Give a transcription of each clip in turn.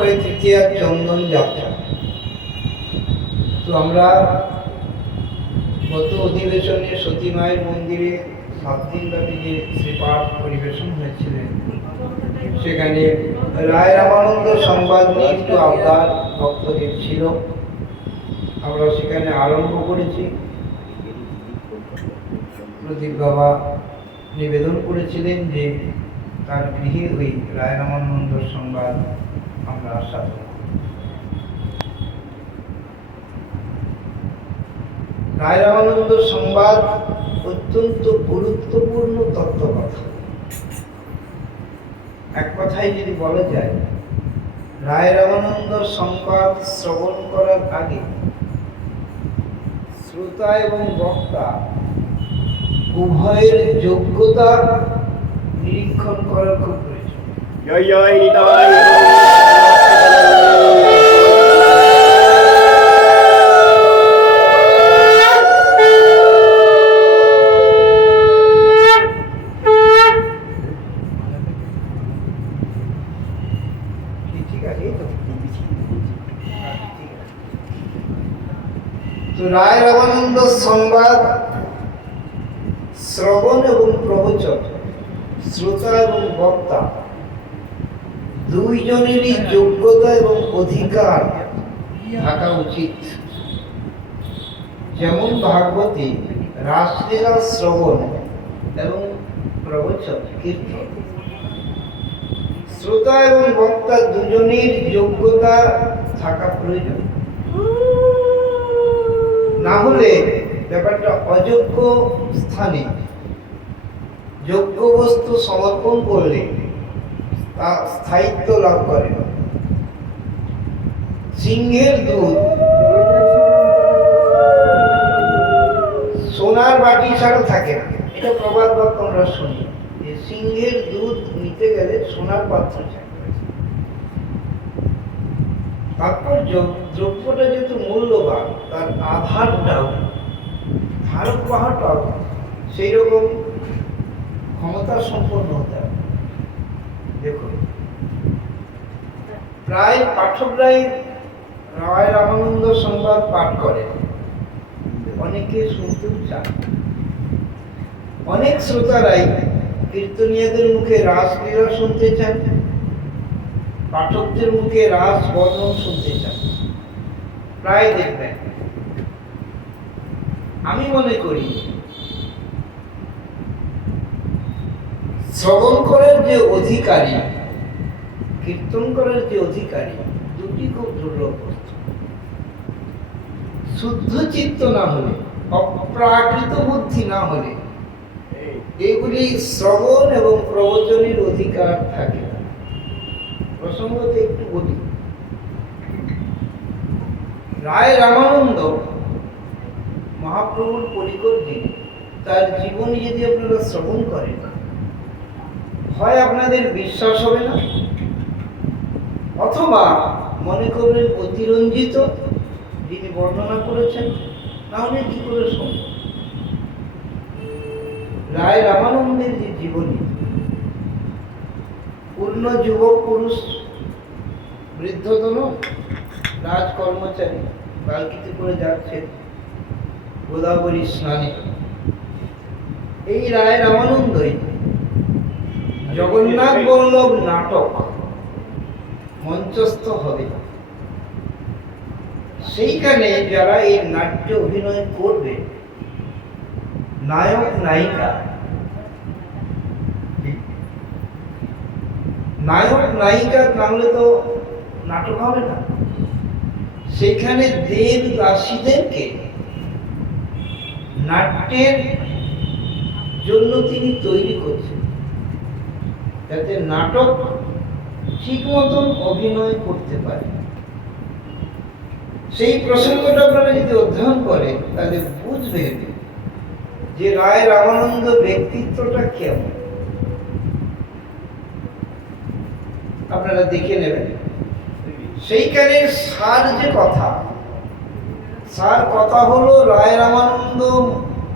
অক্ষয় তৃতীয়ার চন্দন যাত্রা। তো আমরা গত অধিবেশনে সতী মায়ের মন্দিরে 7 দিন ব্যাপী যে শ্রীপাঠ পরিবেশন হয়েছিলেন, সেখানে রায় রামানন্দ সংবাদ নিয়ে একটু আবদার ভক্তদের ছিল। আমরা সেখানে আরম্ভ করেছি। প্রদীপ বাবা নিবেদন করেছিলেন যে তার গৃহে ওই রায় রামানন্দ সংবাদ আমরা সাধন। রায় রামানন্দ সংবাদ অত্যন্ত গুরুত্বপূর্ণ তত্ত্বকথা। এক কথায় যদি বলা যায়, রায় রামানন্দ সংবাদ শ্রবণ করার আগে শ্রোতা এবং বক্তা উভয়ের যোগ্যতা নিরীক্ষণ করার খুব প্রয়োজন। জয় জয় নিতাই। তো রায় রামানন্দ সংবাদ শ্রবণ এবং প্রবচন, শ্রোতা এবং বক্তা দুইজনেরই যোগ্যতা এবং অধিকার থাকা উচিত। যেমন ভাগবতী রাসলীলা শ্রবণ এবং প্রবচন কীর্তন, শ্রোতা এবং বক্তা দুজনের যোগ্যতা থাকা প্রয়োজন। না হলে ব্যাপারটা অযোগ্য স্থানে যোগ্য বস্তু সমর্পণ করলে তা স্থায়িত্ব লাভ করে না। সিংহের দুধ সোনার বাটি ছাড়া থাকে না, এটা প্রবাদ বাক্য আমরা শুনি যে সিংহের দুধ নিতে গেলে সোনার পাত্র চাই। তাৎপর্য, দ্রব্যটা যেহেতু মূল্যবান, তার আধারটাও ধারক বাহকটাও সেই রকম ক্ষমতা সম্পন্ন হতে হবে। দেখুন, প্রায় পাঠকরাই রায় রামানন্দ সংবাদ পাঠ করে, অনেকে শুনতেও চান। অনেক শ্রোতারাই কীর্তনীয়দের মুখে রাসলীলা শুনতে চান, পাঠকদের মুখে রাস বর্ণন শুনতে চান। প্রায় দেখবেন। আমি মনে করি শ্রবণ করার যে অধিকারী, কীর্তন করার যে অধিকারী, দুটি খুব দুর্লভ বস্তু। শুদ্ধ চিত্ত না হলে, অপ্রাকৃত বুদ্ধি না হলে এগুলি শ্রবণ এবং প্রবচনের অধিকার থাকে না। প্রসঙ্গত একটু বলি, রায় রামানন্দ মহাপ্রভুর পরিকর যিনি, তার জীবনী যদি আপনারা শ্রবণ করেন, হয় আপনাদের বিশ্বাস হবে না, অথবা মনে করবেন অতিরঞ্জিত যিনি বর্ণনা করেছেন, না হলে কি করে সম্ভব। রায় রামানন্দের যে জীবনী, পূর্ণ যুবক পুরুষ, বৃদ্ধতন রাজ কর্মচারী পালকিতে করে যাচ্ছেন গোদাবরী স্নানে। এই রায় রামানন্দই জগন্নাথ বল্লভ নাটক মঞ্চস্থ হবে, সেইখানে যারা এই নাট্য অভিনয় করবে, নায়ক নায়িকা, নায়ক নায়িকা না হলে তো নাটক হবে না। সেখানে দেব দাসীদেরকে নাট্যের জন্য তিনি তৈরি করছেন, যাতে নাটক ঠিক মতন অভিনয় করতে পারে। সেই প্রসঙ্গটা আপনারা যদি অধ্যয়ন করেন, তাহলে বুঝবেন যে রায় রামানন্দ ব্যক্তিত্বটা কেমন। আপনারা দেখে নেবেন। সেইখানে সার যে কথা, সার কথা হলো রায় রামানন্দ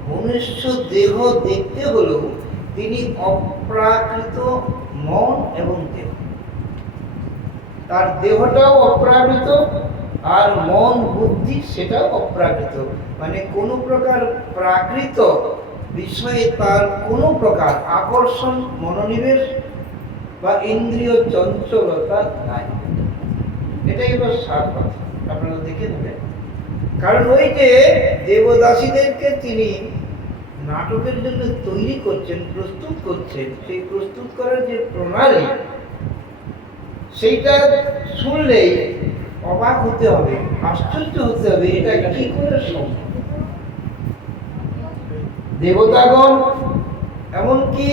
মনুষ্য দেহ দেখতে হলেও তিনি অপ্রাকৃত মন এবং দেহ। তার দেহটাও অপ্রাকৃত, আর মন বুদ্ধি সেটাও অপ্রাকৃত, মানে কোনো প্রকার প্রাকৃত বিষয়ে তার কোনো প্রকার আকর্ষণ, মনোনিবেশ বা ইন্দ্রিয় চঞ্চলতা নাই। এটাই হলো সার কথা, আপনারা দেখে নেবেন। কারণ ওই যে দেবদাসীদেরকে তিনি নাটকের জন্য তৈরি করছেন, প্রস্তুত করছেন, সেই প্রস্তুত করার যে প্রণালী, সেইটা শুনলেই অবাক হতে হবে, আশ্চর্য হতে হবে, এটা কি করে সম্ভব। দেবতাগণ, এমনকি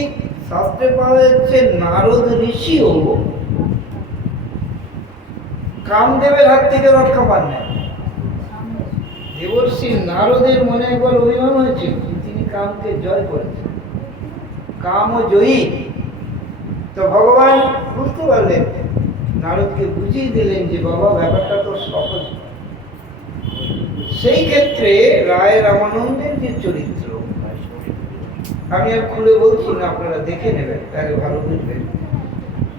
শাস্ত্রে পাওয়া যাচ্ছে নারদ ঋষিও কামদেবের হাত থেকে রক্ষা পান না। দেবর্ষি নারদের মনে একবার অভিমান হয়েছিল, তিনি কামকে জয় করেছেন, কাম জয়ী। তো ভগবান বুঝতে পারলেন, নারদকে বুঝিয়ে দিলেন যে বাবা ব্যাপারটা তো সহজ। সেই ক্ষেত্রে রায় রামানন্দের যে চরিত্র, আমি আর খুলে বলছি না, আপনারা দেখে নেবেন, তাহলে ভালো বুঝবেন।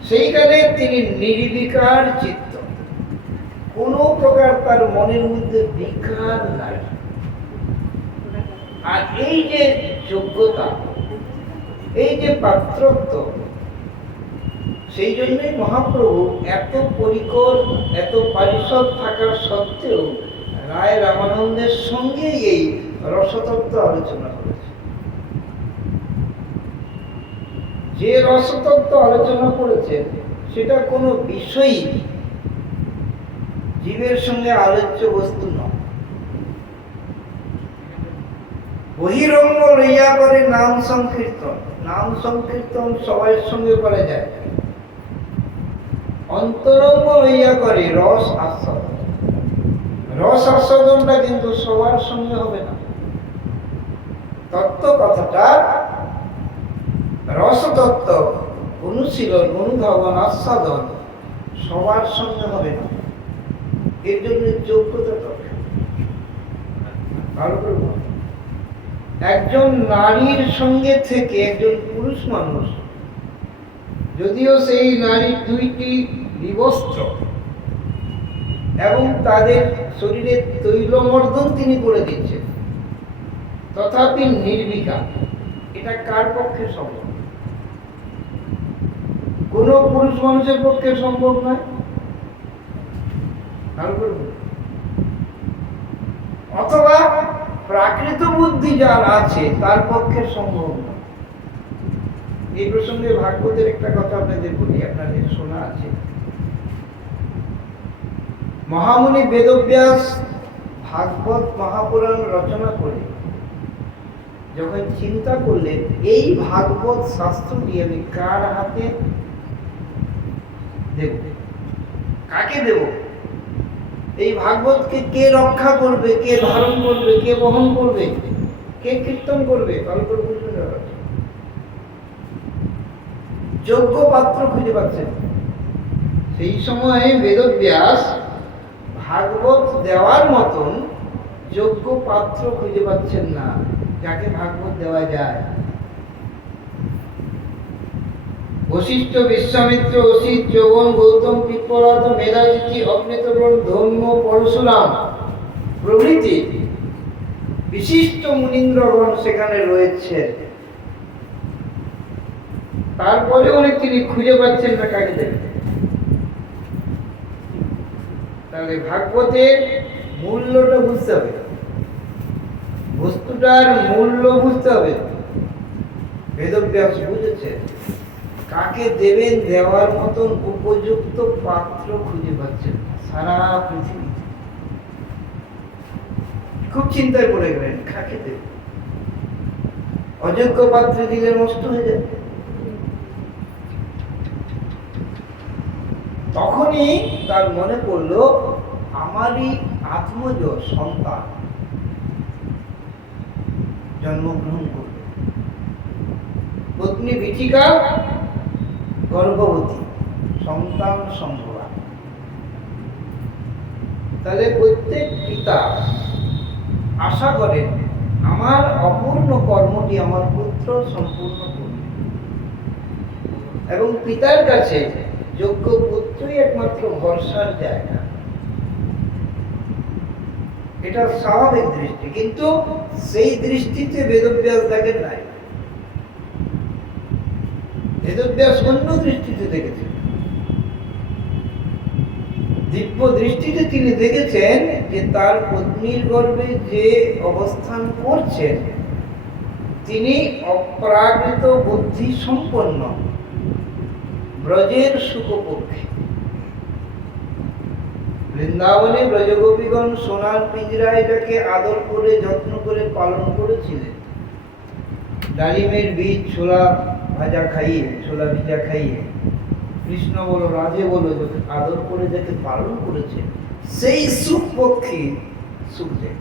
সেইখানে তিনি নির্বিকার চিত্ত, কোনো প্রকার তার মনের মধ্যে বিকার নাই। আর এই যে যোগ্যতা, এই যে পাত্রত্ব, সেই জন্যই মহাপ্রভু এত পরিকর, এত পারিষদ থাকার সত্ত্বেও রায় রামানন্দের সঙ্গে এই রসতত্ত্ব আলোচনা করেছে। যে রসতত্ত্ব আলোচনা করেছেন সেটা কোনো বিষয়ই জীবের সঙ্গে আলোচ্য বস্তু নয়। বহিরঙ্গ লইয়া করে নাম সংকীর্তন, নাম সংকীর্তন সবার সঙ্গে করা যায়। অন্তরঙ্গ লইয়া করে রস আস্বাদন, রস আস্বাদনটা কিন্তু সবার সঙ্গে হবে না। তত্ত্ব কথাটা, রসতত্ত্ব অনুশীলন, অনুধাবন, আস্বাদন সবার সঙ্গে হবে না। এর জন্য যোগ্যতা দরকার। একজন নারীর সঙ্গে থেকে একজন পুরুষ মানুষ, যদিও সেই নারী দুইটি বিবস্ত্র এবং তাদের শরীরে তৈলমর্দন তিনি করে দিচ্ছেন, তথাপি নির্বিকার, এটা কার পক্ষে সম্ভব? কোন পুরুষ মানুষের পক্ষে সম্ভব নয়। অথবা প্রাকৃত বুদ্ধি যার আছে তার পক্ষে সম্ভব নয়। এই প্রসঙ্গে ভাগবতের একটা কথা আপনাদের বলি, আপনাদের শোনা আছে। মহামুনি বেদব্যাস ভাগবত মহাপুরাণ রচনা করে যখন চিন্তা করলেন এই ভাগবত শাস্ত্রটি আমি কার হাতে দেব, কাকে দেব, এই ভাগবতকে কে রক্ষা করবে, কে ধারণ করবে, কে বহন করবে, কে কীর্তন করবে, ভালো করে বুঝতে হবে। যোগ্য পাত্র খুঁজে পাচ্ছেন। সেই সময়ে বেদব্যাস ভাগবত দেওয়ার মতন যোগ্য পাত্র খুঁজে পাচ্ছেন না, যাকে ভাগবত দেওয়া যায়। বশিষ্ঠ, বিশ্বামিত্র, অসিত, যৌবন, গৌতম, পিপ্পলাদ, মেধাতিথি, অগ্নিতরণ, ধর্ম, পরশুরাম প্রভৃতি বিশিষ্ট মুনীন্দ্রগণ সেখানে রয়েছে। তারপরে অনেক তিনি খুঁজে পাচ্ছেন না কাকে দেবেন। তাহলে ভাগবতের মূল্যটা বুঝতে হবে, বস্তুটার মূল্য বুঝতে হবে। বেদব্যাস বুঝেছেন, কাকে দেবেন দেওয়ার মতন উপযুক্ত পাত্র খুঁজে পাচ্ছেন সারা পৃথিবীতে। খুব চিন্তায় পড়ে গেলেন, কাকে দেবেন। অযোগ্য পাত্রে দিলে নষ্ট হয়ে যাবে। তখনই তার মনে পড়লো আমারই আত্মজ সন্তান জন্মগ্রহণ করবে। পত্নী বিচিকা গর্ভবতী, সন্তান সম্ভবা। তাহলে প্রত্যেক পিতা আশা করেন আমার অপূর্ণ কর্মটি আমার পুত্র সম্পূর্ণ করবে, এবং পিতার কাছে যোগ্য পুত্রই একমাত্র ভরসার জায়গা। এটা স্বাভাবিক দৃষ্টি, কিন্তু সেই দৃষ্টিতে বেদব্যাস দেখেন নাই। বেদব্যাস অন্য দৃষ্টিতে দেখেছেন। দিব্য দৃষ্টিতে তিনি দেখেছেন যে তার পত্নীর গর্ভে যে অবস্থান করছেন তিনি অপ্রাকৃত বুদ্ধি সম্পন্ন, ব্রজের সুখপক্ষী। বৃন্দাবনে ব্রজগোপীগণ সোনার পিঞ্জরায় এটাকে আদর করে যত্ন করে পালন করেছিলেন। ডালিমের বীজ ছোলা ভাজা খাইয়ে, ছোলা ভিজা খাইয়ে কৃষ্ণ বলো রাজে বলো আদর করে যাকে পালন করেছে সেই সুখ পক্ষী সুখদেব,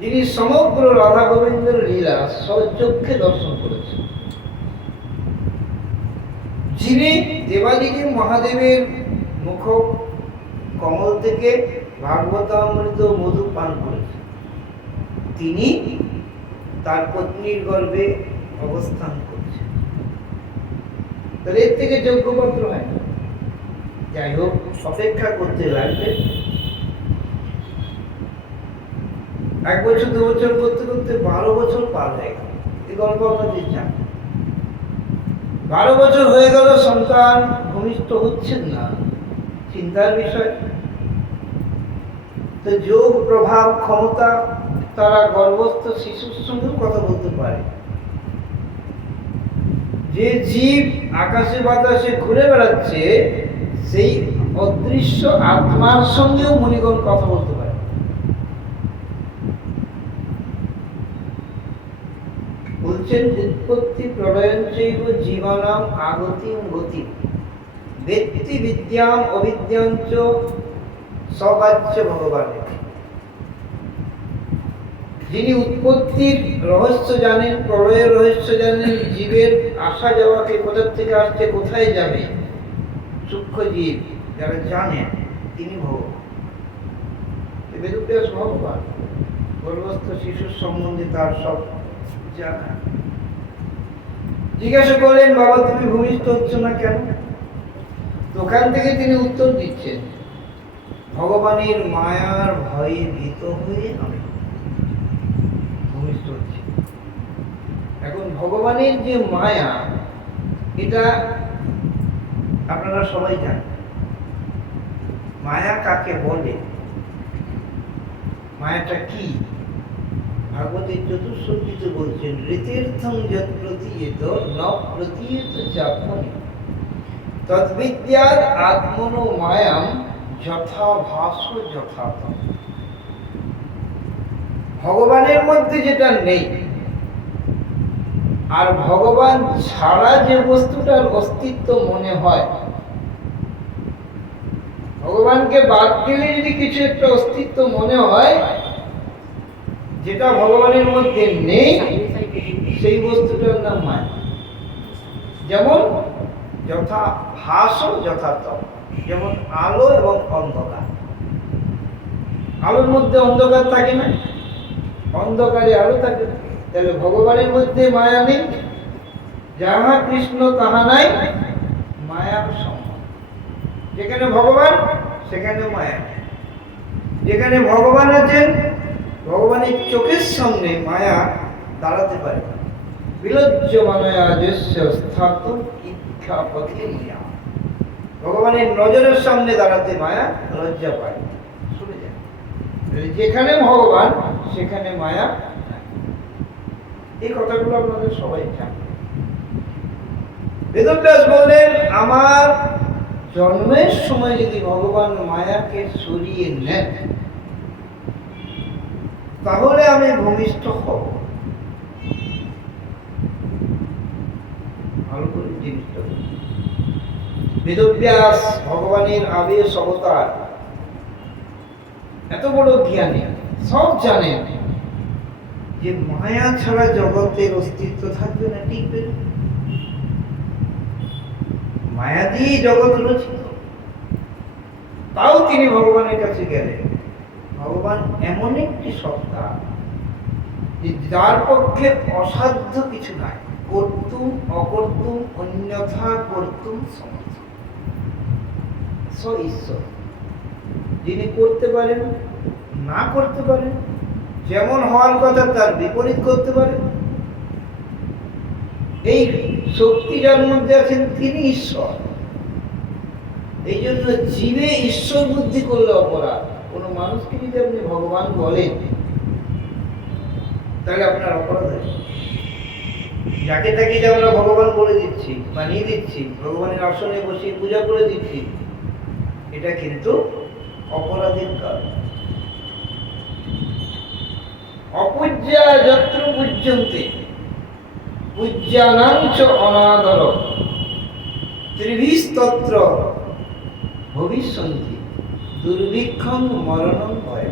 যিনি সমগ্র রাধা গোবিন্দের লীলা স্বচক্ষে দর্শন করেছেন, যিনি দেবাদিদেব মহাদেবের মুখ কমল থেকে ভাগবতামৃত মধু পান করেছেন, তিনি তার পত্নীর গর্ভে অবস্থান করছেন। তাহলে এর থেকে যোগ্যপত্র হয় না। যাই হোক, অপেক্ষা করতে লাগবে। 1 বছর 2 বছর করতে করতে 12 বছর পার হয়ে গেল। এই গল্প আপনাদের জানেন। 12 বছর হয়ে গেল, সন্তান ভূমিষ্ঠ হচ্ছেন না, চিন্তার বিষয়। তো যোগ প্রভাব ক্ষমতা তারা গর্ভস্থ শিশুর সঙ্গেও কথা বলতে পারে। যে জীব আকাশে বাতাসে ঘুরে বেড়াচ্ছে সেই অদৃশ্য আত্মার সঙ্গেও মুনিগণ কথা বলতে পারে। বলছেন উৎপত্তি প্রলয়ঞ্চৈব জীবানাম আগতিম গতি বেত্তি বিদ্যাম অবিদ্যাঞ্চ সবাচ্য ভগবানের। যিনি উৎপত্তির রহস্য জানেন, প্রলয়ের রহস্য জানেন, জীবের আসা যাওয়াকে কোথা থেকে আসছে কোথায় যাবে, সূক্ষ্ম জীব যারা জানেন তিনি ভগবান। বেদব্যাস ভগবান, গর্ভস্থ শিশুর সম্বন্ধে তার সব জানা। জিজ্ঞাসা করলেন, বাবা তুমি ভূমিষ্ঠ হচ্ছ না কেন? ওখান থেকে তিনি উত্তর দিচ্ছেন, ভগবানের মায়ার ভয়ে ভীত হয়ে আমি ভূমিষ্ঠ হচ্ছি। এখন ভগবানের যে মায়া, এটা আপনারা সবাই জানেন। মায়া কাকে বলে, মায়াটা কি? ভাগবতের চতুর্শ্লোকিতে বলছেন, ঋতীর্থং যৎ প্রতীয়ত ন প্রতীয়ত চাপনি তদ্বিদ্যাৎ আত্মনো মায়াম যথা ভাস যথাতম। ভগবানের মধ্যে যেটা নেই আর ভগবান ছাড়া যে বস্তুটার অস্তিত্ব মনে হয়, ভগবানকে বাদ দিলে যদি কিছু একটা অস্তিত্ব মনে হয় যেটা ভগবানের মধ্যে নেই, সেই বস্তুটার নাম মায়া। যেমন যথা ভাস যথাতম, যেমন আলো এবং অন্ধকার। আলোর মধ্যে অন্ধকার থাকে না, অন্ধকারে আলো থাকে। তাহলে ভগবানের মধ্যে মায়া নেই, যাহা কৃষ্ণ তাহা নাই মায়ার সম্বন্ধ। যেখানে ভগবান সেখানে মায়া, যেখানে ভগবান আছেন ভগবানের চোখের সামনে মায়া দাঁড়াতে পারে না। বিলজ্জ মানয়া যস্য স্থাতুম ইচ্ছা পথে নিয়া। ভগবানের নজরের সামনে দাঁড়াতে মায়া লজ্জা পায়, শুনে যায়। যেখানে ভগবান সেখানে মায়া। এই কথাগুলো আপনাদের সবাই জানেন। বেদব্যাস বললেন, আমার জন্মের সময় যদি ভগবান মায়াকে সরিয়ে নেন তাহলে আমি ভূমিষ্ঠ হব। ভালো করে জিনিসটা বেদব্যাস ভগবানের আবেশ অবতার, এত বড় জ্ঞানী, সব জানেন যে মায়া ছাড়া জগতের অস্তিত্ব থাকবে না, টিকবে না। মায়া দিয়ে জগৎ রচিত, তাও তিনি ভগবানের কাছে গেলেন। ভগবান এমন একটি সত্তা যে যার পক্ষে অসাধ্য কিছু নাই, কর্তুম অকর্তুম অন্যথা কর্তুম সমর্থ। স ঈশ্বর, যিনি করতে পারেন, না করতে পারেন, যেমন হওয়ার কথা তার বিপরীত করতে পারেন। এই শক্তি যার মধ্যে আছেন তিনি ঈশ্বর। এই জন্য জীবে ঈশ্বর বুদ্ধি করলে অপরাধ। কোন মানুষকে যদি আপনি ভগবান বলেন তাহলে আপনার অপরাধ হয়েছে। যাকে তাকে যে আমরা ভগবান বলে দিচ্ছি, বানিয়ে দিচ্ছি, ভগবানের আসনে বসিয়ে পূজা করে দিচ্ছি, এটা কিন্তু অপরাধের কারণ। অপূজ্যা যত্র পূজ্যন্তে পূজ্যানাঞ্চ অনাদর ত্রিভিস্তত্র ভবিষ্যন্তি দুর্ভিক্ষং মরণং ভয়।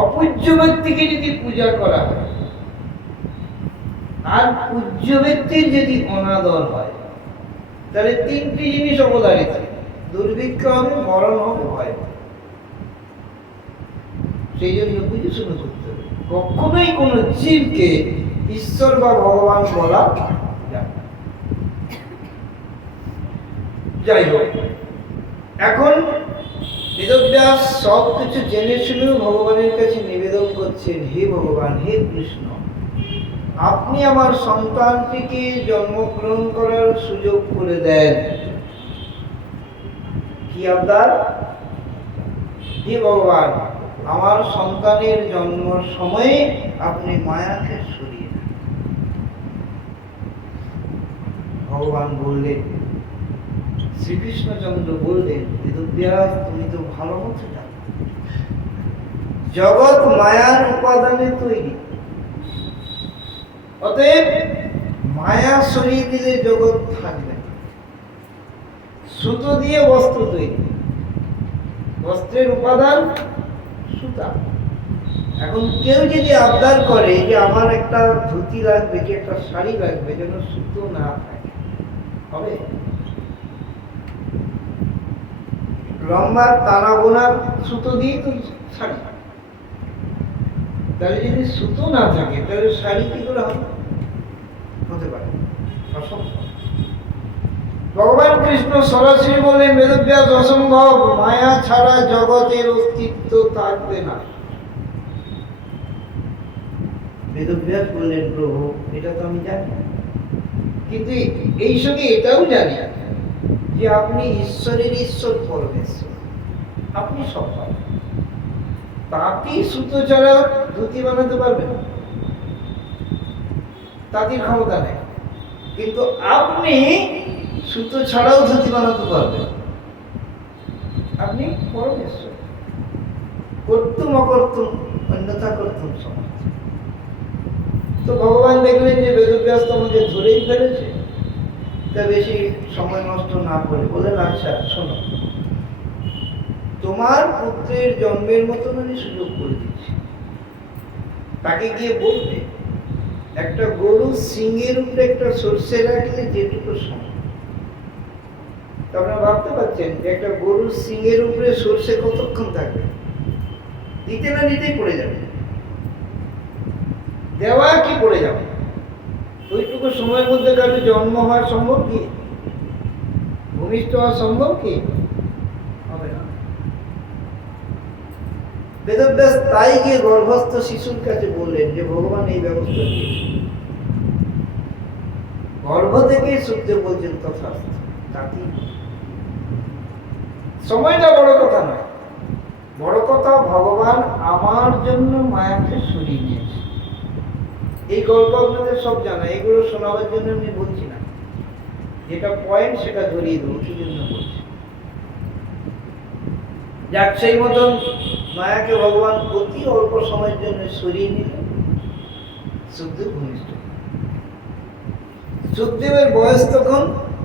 অপূজ্য ব্যক্তিকে যদি পূজা করা হয় আর পূজ্য ব্যক্তির যদি অনাদর হয় তাহলে তিনটি জিনিস অবধারিত: দুর্ভিক্ষ হবে, মরণ হবে, ভয়। সেই জন্য বুঝে শুনে করতে হবে। কখনোই কোন জীবকে ঈশ্বর বা ভগবান বলা যায় না। যাই হোক, এখন বেদব্যাস সব কিছু জেনে শুনেও ভগবানের কাছে নিবেদন করছেন, হে ভগবান, হে কৃষ্ণ, আপনি আমার সন্তানটিকে জন্মগ্রহণ করার সুযোগ করে দেন। কি আবদার? হে ভগবান, আমার সন্তানের জন্ম সময়ে আপনি মায়াকে সরিয়ে দেন। ভগবান বললেন, শ্রীকৃষ্ণচন্দ্র বললেন, বেদব্যাস তুমি তো ভালো মতো জানো, জগৎ মায়ার উপাদানে তৈরি। অতএব মায়া সরিয়ে দিলে জগৎ থাকবে না। সুতো দিয়ে বস্ত্র তৈরি, বস্ত্রের উপাদান সুতা। এখন কেউ যদি আবদার করে যে আমার একটা ধুতি লাগবে, কি একটা শাড়ি লাগবে, যেন সুতো না থাকে, হবে? লম্বা তারা বোনার সুতো দিয়ে তো শাড়ি। তাহলে যদি সুতো না থাকে তাহলে শাড়ি কি করে হবে? হতে পারে অসম্ভব। ভগবান কৃষ্ণ সরাসরি বলেন, বেদব্যাস অসম্ভব, মায়া ছাড়া জগতের অস্তিত্ব থাকবে না। বেদব্যাস বললেন, প্রভু এটা তো আমি জানি, কিন্তু এই সঙ্গে এটাও জানি যে আপনি ঈশ্বরের ঈশ্বর, পরমেশ্বর, আপনি সব পারেন। তাঁতি সুতো ছাড়া ধুতি বানাতে পারবেন না, তাঁতির ক্ষমতা নেই, কিন্তু আপনি সুতো ছাড়াও ধুতি বানাতে পারবেন। আপনি পরমেশ্বর। কর্তুম অকর্তুম অন্যথা কর্তুম সমর্থ। তো ভগবান দেখলেন যে বেদব্যাস আমাকে ধরেই ফেলেছে, তা বেশি সময় নষ্ট না করে বলেন, আচ্ছা শোনো, তোমার পুত্রের জন্মের মতন আমি সুযোগ করে দিচ্ছি। তাকে গিয়ে বলবে, একটা গরু সিংহের উপরে একটা সর্ষে রাখলে যেটুকু সময়, আপনারা ভাবতে পারছেন যে একটা গরুর সিংহের উপরে সর্ষে কতক্ষণ থাকবে? দিতে না দিতেই পড়ে যাবে, দেওয়া কি পড়ে যাবে। ওইটুকু সময়ের মধ্যে কারো জন্ম হওয়া সম্ভব কি? ভূমিষ্ঠ হওয়া সম্ভব কি? হবে না। বেদব্যাস তাই গিয়ে গর্ভস্থ শিশুর কাছে বললেন যে ভগবান এই ব্যবস্থা দিয়েছে। গর্ভ থেকে সুখদেব বলছেন, তথাস্তু। তাতেই সময়টা বড় কথা নয়, বড় কথা ভগবান আমার জন্য মায়াকে সরিয়ে নিয়েছে। এই গল্প আপনাদের সব জানা, এগুলো শোনাবার জন্য আমি বলছি না, যেটা পয়েন্ট সেটা ধরিয়ে দেবো, সেই জন্য বলছি। যাক, সেই মতন মায়াকে ভগবান অতি অল্প সময়ের জন্য সরিয়ে নিলেন। সুখদেব ভূমিষ্ঠ। সুখদেবের বয়স তখন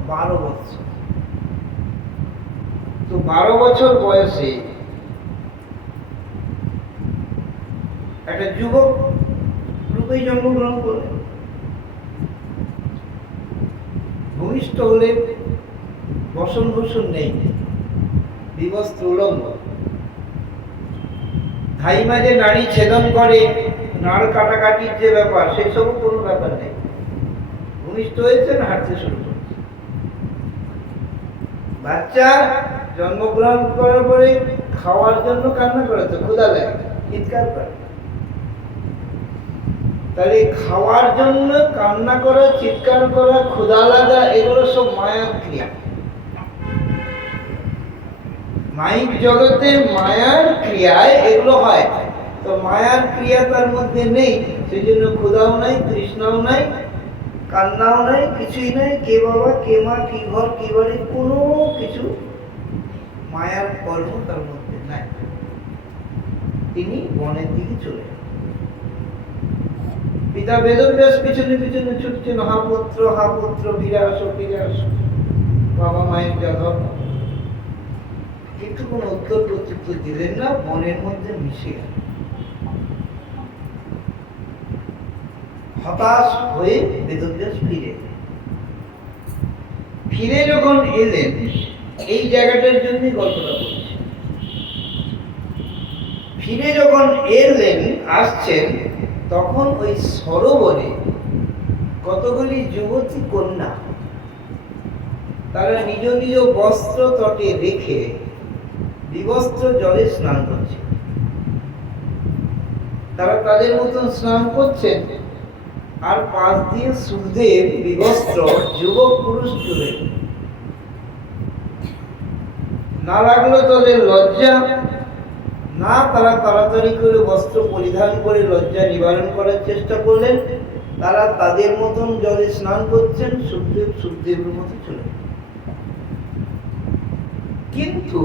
12 বছর। তো 12 বছর বয়সে একটা যুবক রূপেই জন্মগ্রহণ করলেন। ভূমিষ্ঠ হলেন, বসন ভূষণ নেই, বিবস্ত্র উলঙ্গ। ধাই মাঝে নারী ছেদন করে, নাড় কাটাকাটির যে ব্যাপার, সেসবও কোনো ব্যাপার নেই। ভূমিষ্ঠ হয়েছেন, হাঁটতে শুরু করেছে। বাচ্চা জন্মগ্রহণ করার পরে খাওয়ার জন্য কান্না করে, তো ক্ষুধা লাগে, চিৎকার করে। তাহলে খাওয়ার জন্য কান্না করা, চিৎকার করা, ক্ষুধা লাগা, এগুলো সব মায়ার ক্রিয়া। মাইক জগতে মায়ার ক্রিয়ায় এগুলো হয়। তো মায়ার ক্রিয়া তার মধ্যে নেই, সেই জন্য ক্ষুধাও নাই, তৃষ্ণাও নাই, কান্নাও নাই, কিছুই নাই। কে বাবা, কে মা, কি ঘর, কি বাড়ি, কোনো কিছু মায়ার কর্ম তার মধ্যে নাই। তিনি বনের দিকে চলে যান। পিতা বেদব্যাস পিছনে পিছনে ছুটছেন, হা পুত্র ফিরে আসো, ফিরে আসো, বাবা মায়ের যা ধর্ম। কিন্তু কোন উত্তর প্রত্যুত্তর দিলেন না, বনের মধ্যে মিশে গেল। হতাশ হয়ে বেদব্যাস ফিরে যখন এলেন, এই জায়গাটার জন্য গল্পটা বলছি। ফিরে যখন এলেন, আসছেন, তখন ওই সরোবরে কতগুলি যুবতী কন্যা তারা নিজ নিজ বস্ত্র তটে রেখে বিবস্ত্র জলে স্নান করছে। তারা তাদের মতন স্নান করছেন, আর পাশ দিয়ে সুখদেব বিবস্ত্র যুবক পুরুষ চলে। না লাগলো তাদের লজ্জা, না তারা তাড়াতাড়ি করে বস্ত্র পরিধান করে লজ্জা নিবারণ করার চেষ্টা করলেন। তারা তাদের মতন জলে স্নান করছেন, সুখদেবের মতো চলে। কিন্তু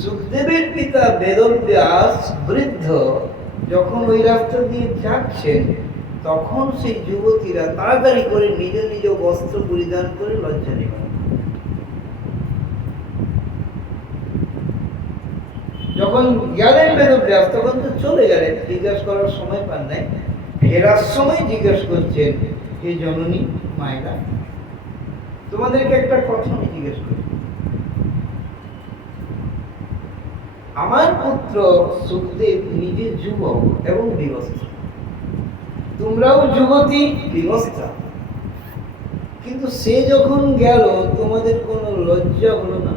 সুখদেবের পিতা বেদব্যাস বৃদ্ধ যখন ওই রাস্তা দিয়ে যাচ্ছেন, তখন সেই যুবতীরা তাড়াতাড়ি করে নিজ নিজ বস্ত্র পরিধান করে লজ্জা নিবারণ। যখন গেলেন বেদব্যাস, তখন তো চলে গেলেন, জিজ্ঞাসা করার সময় পান নাই। ফেরার সময় জিজ্ঞেস করছেন, হে জননী মায়েরা, তোমাদেরকে একটা কথা আমি জিজ্ঞেস করি। আমার পুত্র সুখদেব নিজে যুবক এবং বিবস্ত্র, তোমরাও যুবতী বিবস্ত্রা, কিন্তু সে যখন গেল তোমাদের কোনো লজ্জা হলো না?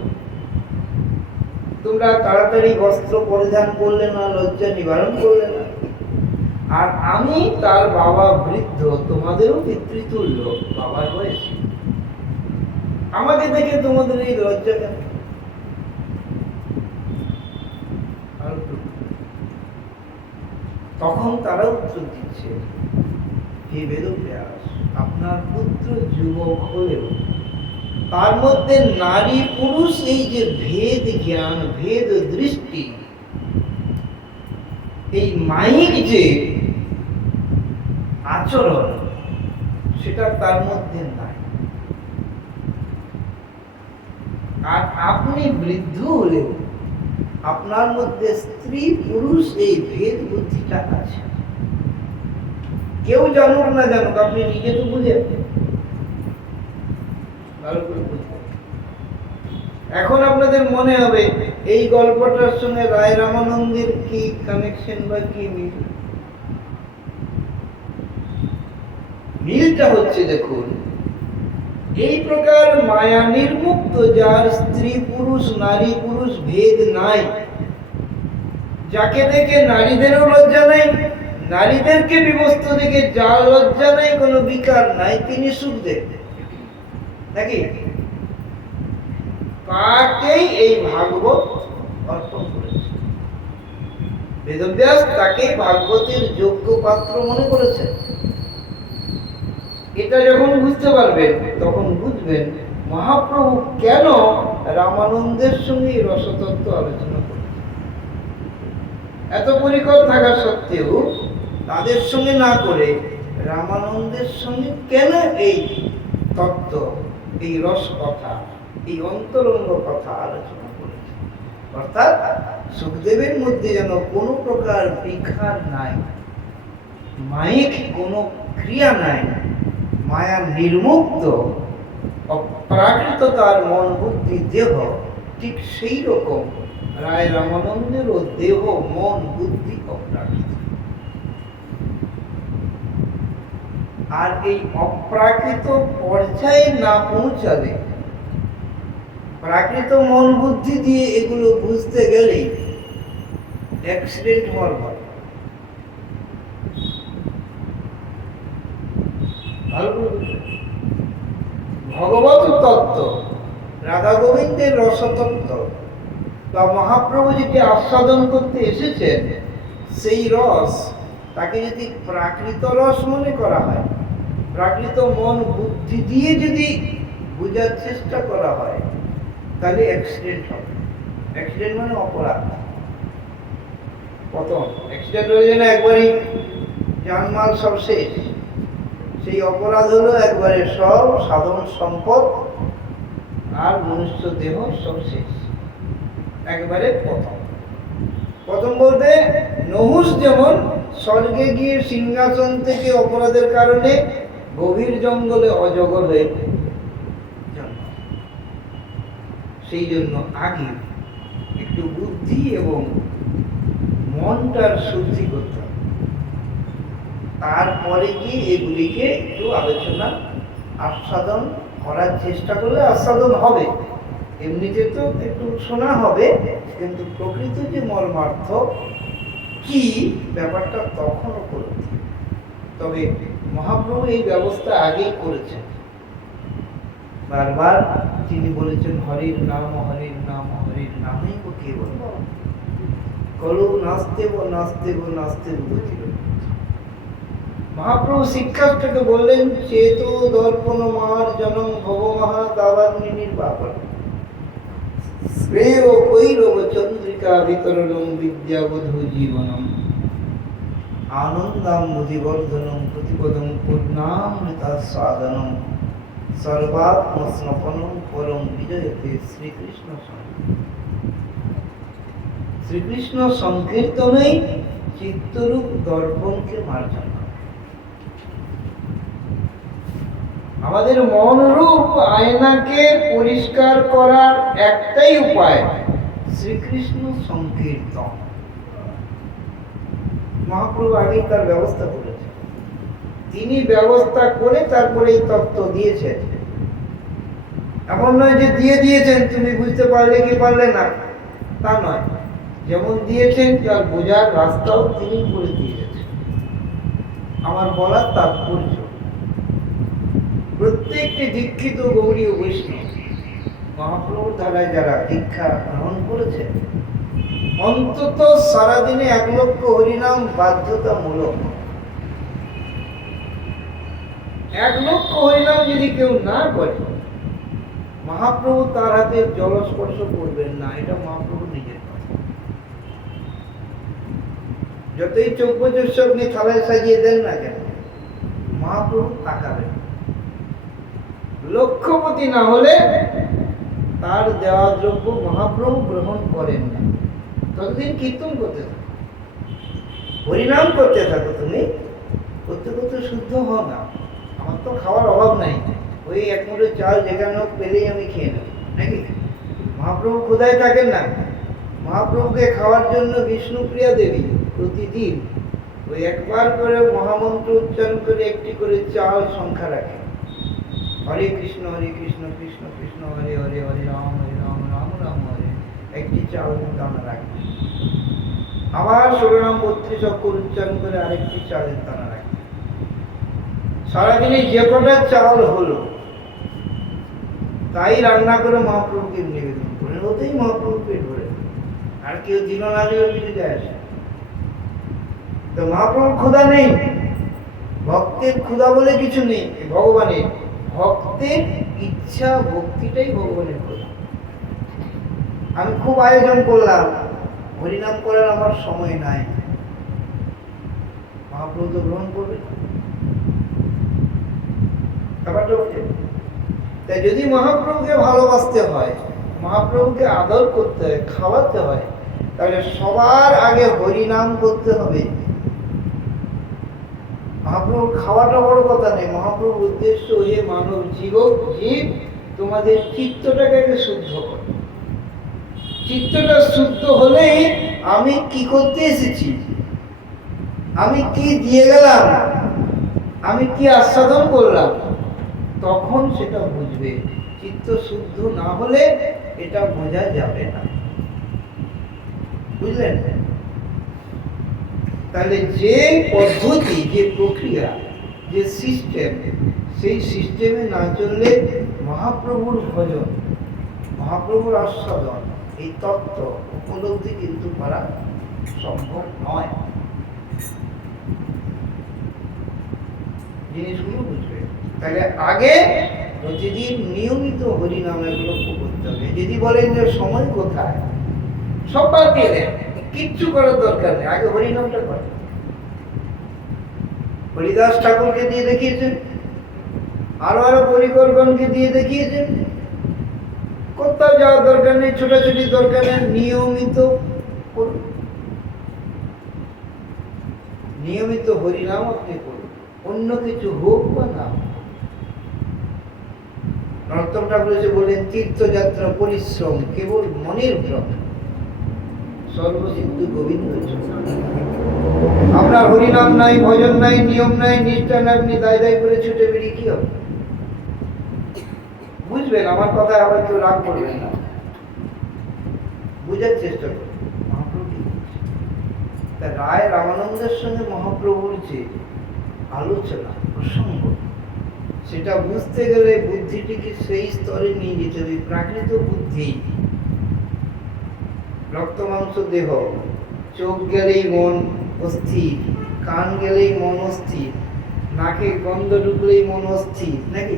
তোমরা তাড়াতাড়ি বস্ত্র পরিধান করলে না, লজ্জা নিবারণ করলে না? আর আমি তার বাবা বৃদ্ধ, তোমাদেরও পিতৃতুল্য বাবার বয়স, আমাকে দেখে তোমাদের এই লজ্জা কেন? তখন তারা উত্তর দিচ্ছে, হে বেদব্যাস, আপনার পুত্র যুবক হলেও তার মধ্যে নারী পুরুষ এই যে ভেদ জ্ঞান, ভেদ দৃষ্টি, এই মাইক যে আচরণ, সেটা তার মধ্যে নাই। আর আপনি বৃদ্ধ হলেও আপনার মধ্যে স্ত্রী পুরুষ এই ভেদ বুদ্ধিটা আছে। কেউ জানুক না জানুক, আপনি নিজে তো বুঝেন। এখন আপনাদের মনে হবে এই গল্পটার সঙ্গে রায় রামানন্দের কি কানেকশন বা কি মিল? মিলটা হচ্ছে, দেখুন, এই প্রকার মায়া নির্মুক্ত, যার স্ত্রী পুরুষ নারী পুরুষ ভেদ নাই, যাকে দেখে নারীদেরও লজ্জা নাই, নারীদেরকে বিবস্ত্র দেখে যার লজ্জা নাই, কোনো বিকার নাই, তিনি সুখদেব নাকি? তাকেই এই ভাগবত অর্পণ করেছে। বেদব্যাস তাকে ভাগবতের যোগ্য পাত্র মনে করেছেন। এটা যখন বুঝতে পারবেন, তখন বুঝবেন মহাপ্রভু কেন রামানন্দের সঙ্গে রসতত্ত্ব আলোচনা করেছেন। এত পরিকর থাকা সত্ত্বেও তাদের সঙ্গে না করে রামানন্দের সঙ্গে কেন এই তত্ত্ব, এই রস কথা, এই অন্তরঙ্গ কথা আলোচনা করেছে? অর্থাৎ সুখদেবের মধ্যে যেন কোনো প্রকার বিকার নাই, মায়িক কোনো ক্রিয়া নাই, মায়া নির্মুক্ত, অপ্রাকৃত তার মন বুদ্ধি দেহ, ঠিক সেই রকম রায় রামানন্দেরও দেহ মন বুদ্ধি অপ্রাকৃত। আর এই অপ্রাকৃত পর্যায়ে না পৌঁছালে, প্রাকৃত মন বুদ্ধি দিয়ে এগুলো বুঝতে গেলেই অ্যাক্সিডেন্ট হওয়ার ভয়। ভগবত তত্ত্ব, রাধা গোবিন্দের রসতত্ত্ব বা মহাপ্রভু যেটি আস্বাদন করতে এসেছেন, সেই রস তাকে যদি প্রাকৃত রস মনে করা হয়, প্রাকৃত মন বুদ্ধি দিয়ে যদি বোঝার চেষ্টা করা হয়, তাহলে অ্যাক্সিডেন্ট হবে। অ্যাক্সিডেন্ট মানে অপরাধ, প্রথম অ্যাক্সিডেন্ট হয়ে যায় না, একবারই জানমাল সব শেষ। সেই অপরাধ হলো একবারে সব সাধন সম্পদ আর মনুষ্য দেহ সব শেষ, একবারে প্রথম বলতে নহুষ যেমন স্বর্গে গিয়ে সিংহাসন থেকে অপরাধের কারণে গভীর জঙ্গলে অজগর হয়ে জন্ম, সেই জন্য আগে একটু বুদ্ধি এবং মনটার শুদ্ধি করতে হবে, তারপরে গিয়ে এগুলিকে একটু আলোচনা আস্বাদন করার চেষ্টা করলে আস্বাদন হবে। এমনিতে তো একটু শোনা হবে, কিন্তু প্রকৃত যে মর্মার্থ কি ব্যাপারটা তখনও করতে। তবে মহাপ্রভু এই ব্যবস্থা আগেই করেছেন, বারবার তিনি বলেছেন হরির নাম হরির নাম হরির নামেই কেবল কলু নাস্তেব নাস্তেব নাস্তেব গতির। মহাপ্রভু শিক্ষার্থীকে বললেন চেতো দর্পণ মার জনম ভব মহা দাবাগ্নি নির্বাপন শ্রেয় কৈরব চন্দ্রিকা বিতরণম বিদ্যাবধূ জীবনম আনন্দাম মুদিবর্ধনম প্রতিপদম পূর্ণামৃতাস্বাদনম সর্বাত্মস্নপনম পরম বিজয়তে শ্রীকৃষ্ণ শ্রীকৃষ্ণ সংকীর্তনেই চিত্তরূপ দর্পণকে মার্জন। আমাদের মন রূপ আয়নাকে পরিষ্কার করার একটাই উপায়, শ্রীকৃষ্ণ সংকীর্তন। মহাপ্রভু আগেই তার ব্যবস্থা করেছেন, তিনি ব্যবস্থা করে তারপরে এই তত্ত্ব দিয়েছেন। এমন নয় যে দিয়েছেন তুমি বুঝতে পারলে কি পারলে না, তা নয়। যেমন দিয়েছেন তার বোঝার রাস্তাও তিনি করে দিয়েছেন। আমার বলার তাৎপর্য, প্রত্যেকটি দীক্ষিত গৌড়ীয় বৈষ্ণব মহাপ্রভুর ধারায় যারা দীক্ষা গ্রহণ করেছে, অন্তত সারাদিনে 1 লক্ষ হরিনাম বাধ্যতামূলক। 1 লক্ষ হরিনাম যদি কেউ না করে, মহাপ্রভু তার হাতে জলস্পর্শ করবেন না, এটা মহাপ্রভু নিজের কথা। যতই চৌপচস্বর নিয়ে থালায় সাজিয়ে দেন না কেন, মহাপ্রভু তাকাবেন। লক্ষ্যপতি না হলে তার দেওয়া দ্রব্য মহাপ্রভু গ্রহণ করেন না। ততদিন কীর্তন করতে থাকো, হরিনাম করতে থাকো, তুমি করতে করতে শুদ্ধ হও না। আমার তো খাওয়ার অভাব নাই, ওই 1 মুঠো চাল যেখানে হোক পেলেই আমি খেয়ে নেব, নাকি? মহাপ্রভু ক্ষুধায় থাকেন না। মহাপ্রভুকে খাওয়ার জন্য বিষ্ণুপ্রিয়া দেবী প্রতিদিন ওই একবার করে মহামন্ত্র উচ্চারণ করে একটি করে চাল সংখ্যা রাখে। হরে কৃষ্ণ কৃষ্ণ কৃষ্ণ হরে হরে হরে রাম রাম রাম হরে, একটি চাল দানা রাখে। আবার 16 নাম 32 অক্ষর উচ্চারণ করে আরেকটি চালের দানা রাখে। সারাদিনে যে কটা চাল হলো তাই রান্না করে মহাপ্রভুকে নিবেদন করে, ওতেই মহাপ্রভু পেট ভরে। আর কেউ দিল না দিল কিছু যায় আসে। তো মহাপ্রভুর ক্ষুধা নেই, ভক্তের ক্ষুধা বলে কিছু নেই। ভগবানের ভক্তের ইচ্ছা ভক্তিটাই ভগবানের ক্ষুধা। আমি খুব আয়োজন করলাম, হরিনাম করার আমার সময় নাই, মহাপ্রভু তো গ্রহণ করবে। ব্যাপারটা ওঠে। তাই যদি মহাপ্রভুকে ভালোবাসতে হয়, মহাপ্রভুকে আদর করতে হয়, খাওয়াতে হয়, তাহলে সবার আগে হরিনাম করতে হবে। মহাপ্রভুর খাওয়াটা বড় কথা নেই, মহাপ্রভুর উদ্দেশ্য হে মানব জীব তোমাদের চিত্তটাকে শুদ্ধ করো। চিত্তটা শুদ্ধ হলেই আমি কি করতে এসেছি, আমি কি দিয়ে গেলাম, আমি কি আস্বাদন করলাম, তখন সেটা বুঝবে। চিত্ত শুদ্ধ না হলে এটা বোঝা যাবে না। বুঝলেন? তাহলে যে পদ্ধতি, যে প্রক্রিয়া, যে সিস্টেম, সেই সিস্টেমে না চললে মহাপ্রভুর ভজন, মহাপ্রভুর আস্বাদন, এই তত্ত্ব উপলব্ধি কিন্তু করা সম্ভব নয়। জিনিসগুলো বুঝবে। তাহলে আগে প্রতিদিন নিয়মিত হরিনাম এগুলো করতে হবে। যদি বলেন যে সময় কোথায়, সব বাদ দিয়ে দেন, কিচ্ছু করার দরকার নেই, আগে হরিনামটা করেন। হরিদাস ঠাকুরকে দিয়ে দেখিয়েছেন, আরো পরিকরগণকে দিয়ে দেখিয়েছেন। কোথাও যাওয়ার দরকার নেই, ছোটাছুটি দরকার নেই, নিয়মিত করুন। নিয়মিত হরিনাম আপনি করুন, অন্য কিছু হোক বা না হোক। নরোত্তম ঠাকুর এসে বলেন, তীর্থযাত্রা পরিশ্রম কেবল মনের ভ্রম, সর্বসিদ্ধ গোবিন্দ। আপনার হরিনাম নাই, ভজন নাই, নিয়ম নাই, নিষ্ঠা নাই, আপনি দায় দায় করে ছুটে বেরিয়ে কি হবে? বুঝবেন আমার কথা, আবার কেউ রাগ করবেন না, বুঝার চেষ্টা করুন মহাপ্রভু কি বলছে। তা রায় রামানন্দের সঙ্গে মহাপ্রভুর যে আলোচনা প্রসঙ্গ, সেটা বুঝতে গেলে বুদ্ধিটিকে সেই স্তরে নিয়ে যেতে হবে। প্রাকৃত বুদ্ধি, রক্ত মাংস দেহ, চোখ গেলেই মন অস্থির, কান গেলেই মন অস্থির, নাকে গন্ধ ঢুকলেই মন অস্থির, নাকি?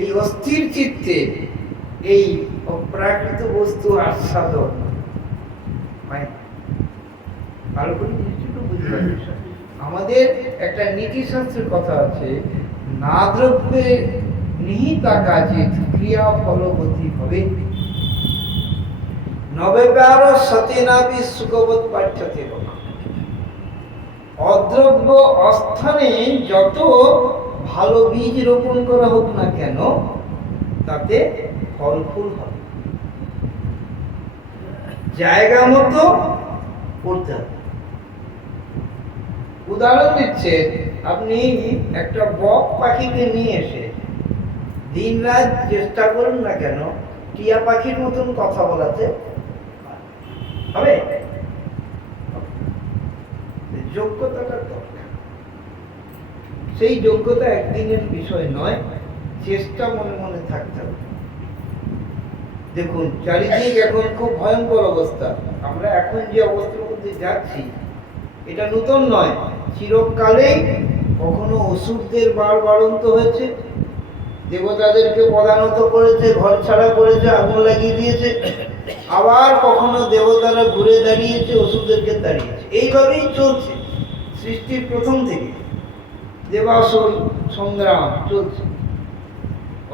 এই অস্থির চিত্তে এই অপ্রাকৃত বস্তু আস্বাদন ভালো করে জিনিসটা বুঝতে পারছি। আমাদের একটা নীতিশাস্ত্রের কথা আছে, না দ্রব্যে নিহিতা কাচিত ক্রিয়া ফলবতী হবে, নবে প্যার সতেনাপি সুখবত পাঠ্যতে। অদ্রব্য অস্থানে যত ভালো বীজ রোপণ করা হোক না কেন, তাতে ফল ফুল হবে। জায়গা মতো করতে হবে। উদাহরণ দিচ্ছে, আপনি একটা বক পাখিকে নিয়ে এসে দিন রাত চেষ্টা করুন না কেন, টিয়া পাখির মতন কথা বলাতে হবে? যোগ্যতাটা দরকার। সেই যোগ্যতা একদিনের বিষয় নয়, চেষ্টা মনে মনে থাকতে হবে। দেখুন চারিদিক এখন খুব ভয়ঙ্কর অবস্থা। আমরা এখন যে অবস্থার মধ্যে যাচ্ছি, এটা নতুন নয়, চিরকালেই কখনো অসুরদের বাড়ন্ত হয়েছে, দেবতাদেরকে পদানত করেছে, ঘর ছাড়া করেছে, আগুন লাগিয়ে দিয়েছে, আবার কখনো দেবতারা ঘুরে দাঁড়িয়েছে, অসুরদেরকে তাড়িয়েছে। এইভাবেই চলছে সৃষ্টির প্রথম থেকে, দেবাসুর সংগ্রাম চলছে।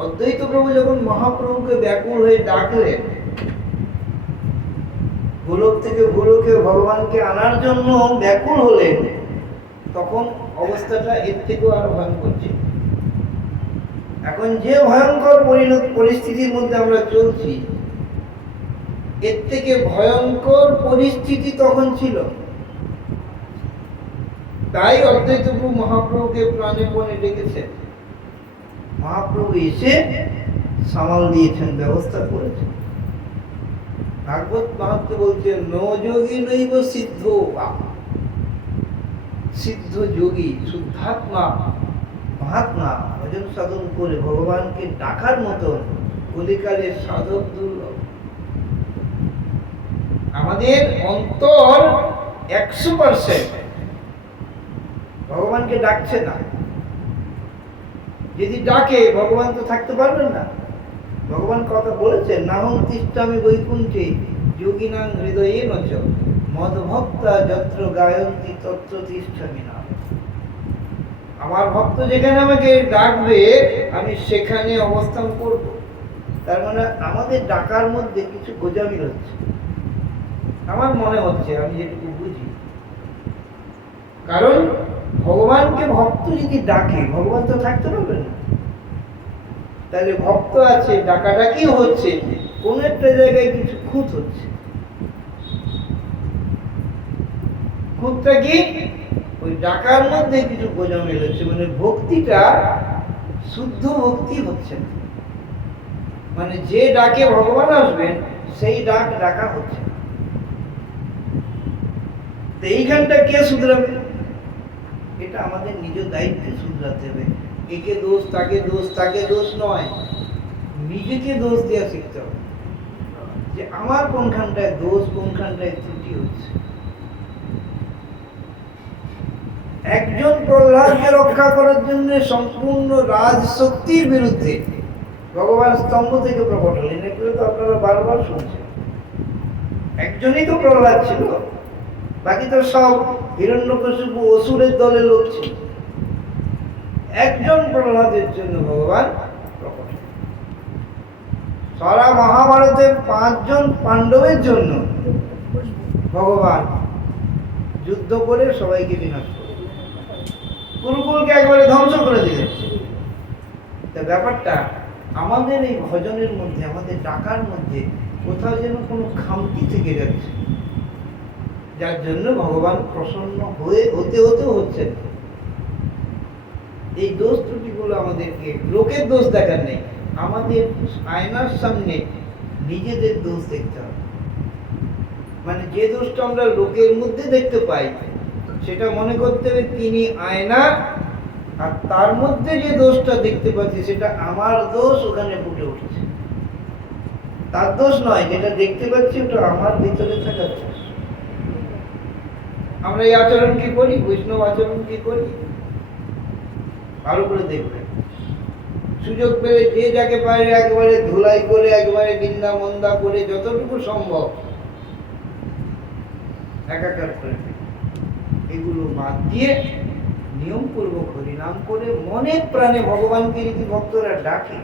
অদ্বৈত প্রভু যখন মহাপ্রভুকে ব্যাকুল হয়ে ডাকলেন, গোলক থেকে গোলকে ভগবানকে আনার জন্য ব্যাকুল হলেন, তখন অবস্থাটা এর থেকেও আরো ভয়ঙ্কর ছিল। এখন যে ভয়ঙ্কর পরিস্থিতির মধ্যে আমরা চলছি, এর থেকে ভয়ঙ্কর পরিস্থিতি তখন ছিল। তাই অদ্বৈত প্রভু মহাপ্রভুকে প্রাণে পণে ডেকেছেন। মহাপ্রভু এসে সামাল দিয়েছেন, ব্যবস্থা করেছেন। ভাগবত মাহাত্ম্য বলছে, ন যোগী নৈব সিদ্ধ বা, সিদ্ধ যোগী শুদ্ধাত্মা মহাত্মা ভজন সাধন করে ভগবানকে ডাকার মতন কলিকালের সাধক দুর্লভ। আমাদের অন্তর 100% ভগবানকে ডাকছে না। যদি ডাকে, ভগবান তো থাকতে পারবেন না। ভগবান কথা বলেছেন, নাহং তিষ্ঠামি বৈকুণ্ঠে যোগিনাং হৃদয়ে নচ মদভক্তা যত্র গায়ন্তি তত্র তিষ্ঠামি না। আমার ভক্ত যেখানে আমাকে ডাকবে, আমি সেখানে অবস্থান করব। তার মানে আমাদের ডাকার মধ্যে কিছু গোজামিল হচ্ছে, আমার মনে হচ্ছে, আমি যেটুকু বুঝি। কারণ ভগবানকে ভক্ত যদি ডাকে, ভগবান তো থাকতে পারবেন না। তাহলে ভক্ত আছে, ডাকাডাকি হচ্ছে, কোন একটা জায়গায় কিছু খুঁত হচ্ছে। খুঁতটা কি? ওই ডাকার মধ্যে কিছু গোজামিল হচ্ছে, মানে ভক্তিটা শুদ্ধ ভক্তি হচ্ছে না। মানে যে ডাকে ভগবান আসবেন সেই ডাক ডাকা হচ্ছে না। তো এইখানটা কে শুধরাবে? এটা আমাদের নিজ দায়িত্বে শুধরাতে হবে। একে দোষ তাকে দোষ, তাকে দোষ নয়, নিজেকে দোষ দেওয়া শিখতে হবে যে আমার কোনখানটায় দোষ, কোনখানটায় ত্রুটি হচ্ছে। একজন প্রহ্লাদকে রক্ষা করার জন্য সম্পূর্ণ রাজ শক্তির বিরুদ্ধে ভগবান স্তম্ভ থেকে প্রকট হলেন, এগুলো তো আপনারা বারবার শুনছেন। একজনই তো প্রহ্লাদ ছিল, বাকি তো সব হিরণ্যকশিপু অসুরের দলের লোক ছিল। একজন প্রহ্লাদের জন্য ভগবান প্রকট। সারা মহাভারতের 5 জন পাণ্ডবের জন্য ভগবান যুদ্ধ করে সবাইকে বিনাশ করে, কুরুকুলকে একবারে ধ্বংস করে দিলেন। তা ব্যাপারটা আমাদের এই ভজনের মধ্যে, আমাদের ডাকার মধ্যে কোথাও যেন কোনো খামতি থেকে যাচ্ছে, যার জন্য ভগবান প্রসন্ন হতে হচ্ছে। এই দোষ ত্রুটিগুলো আমাদেরকে, লোকের দোষ দেখার নেই, আমাদের আয়নার সামনে নিজেদের দোষ দেখতে হবে। মানে যে দোষটা আমরা লোকের মধ্যে দেখতে পাই সেটা মনে করতে হবে তিনি আয়না, আর তার মধ্যে যে দোষটা দেখতে পাচ্ছি সেটা আমার দোষ, ওখানে ফুটে উঠেছে। তার দোষ নয়, যেটা দেখতে পাচ্ছি ওটা আমার ভিতরে থাকা দোষ। আমরা এই আচরণ কি করি, বৈষ্ণব আচরণ কি করি, ভালো করে দেখবেন। সুযোগ পেলে যে যাকে পারে একেবারে ধুলাই করে, একবারে নিন্দা মন্দা করে, যতটুকু সম্ভব একাকার করে এগুলো বাদ দিয়ে নিয়ম পূর্বক হরিনাম করে মনে প্রাণে ভগবানকে যদি ভক্তরা ডাকে,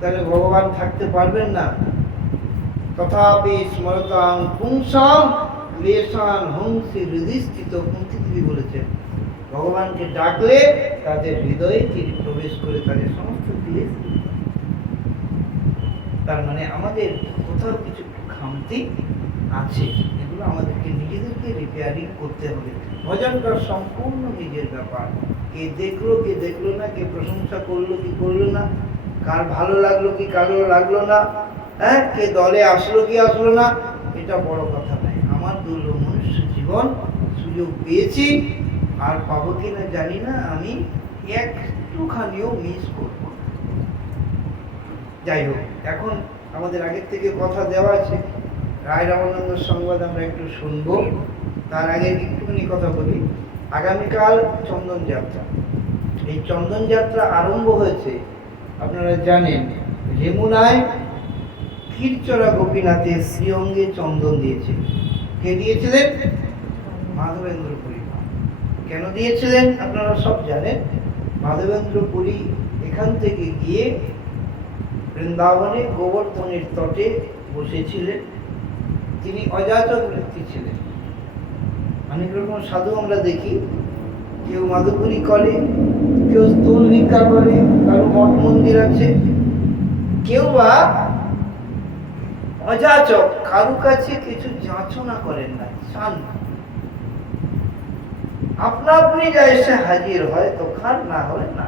তাহলে ভগবান থাকতে পারবেন না। তথাপি স্মরতাং পুংসাম ক্লেশান হংসি হৃদিস্থিত, কুন্তিদেবী বলেছেন ভগবানকে ডাকলে তাদের হৃদয়ে তিনি প্রবেশ করে তাদের সমস্ত ক্লেশ। তার মানে আমাদের কোথাও কিছু খামতি আছে, এগুলো আমাদেরকে নিজেদেরকে রিপেয়ারিং করতে হবে। ভজনটা সম্পূর্ণ নিজের ব্যাপার। কে দেখলো না, কে প্রশংসা করলো কি করলো না, কার ভালো লাগলো কি কারো লাগলো না, হ্যাঁ, কে দলে আসলো কি আসলো না, এটা বড় কথা নয়। আমার দুর্লভ মনুষ্য জীবন, সুযোগ পেয়েছি, আর পাবো কিনা জানি না, আমি একটুখানিও মিস করব। যাই হোক, এখন আমাদের আগের থেকে কথা দেওয়া আছে, রায় রামানন্দ সংবাদ আমরা একটু শুনবো। তার আগে একটুখানি কথা বলি। আগামীকাল চন্দন যাত্রা। এই চন্দন যাত্রা আরম্ভ হয়েছে, আপনারা জানেন, যমুনায় ক্ষীরচরা গোপীনাথের শ্রীঅঙ্গে চন্দন দিয়েছিলেন। কে দিয়েছিলেন? মাধবেন্দ্র পুরী। কেন দিয়েছিলেন আপনারা সব জানেন। মাধবেন্দ্র পুরী এখান থেকে গিয়ে বৃন্দাবনে গোবর্ধনের তটে বসেছিলেন। তিনি অযাচক ব্যক্তি ছিলেন। অনেক রকম সাধু আমরা দেখি, কেউ মাধুপুরী করে, কেউ স্থূল ভিক্ষা করে, কারো মঠ মন্দির আছে, কেউ বা অযাচক, কারু কাছে কিছু যাচনা করেন না, চান না, আপনা আপনি যা এসে হাজির হয় তো খান, না হলে না।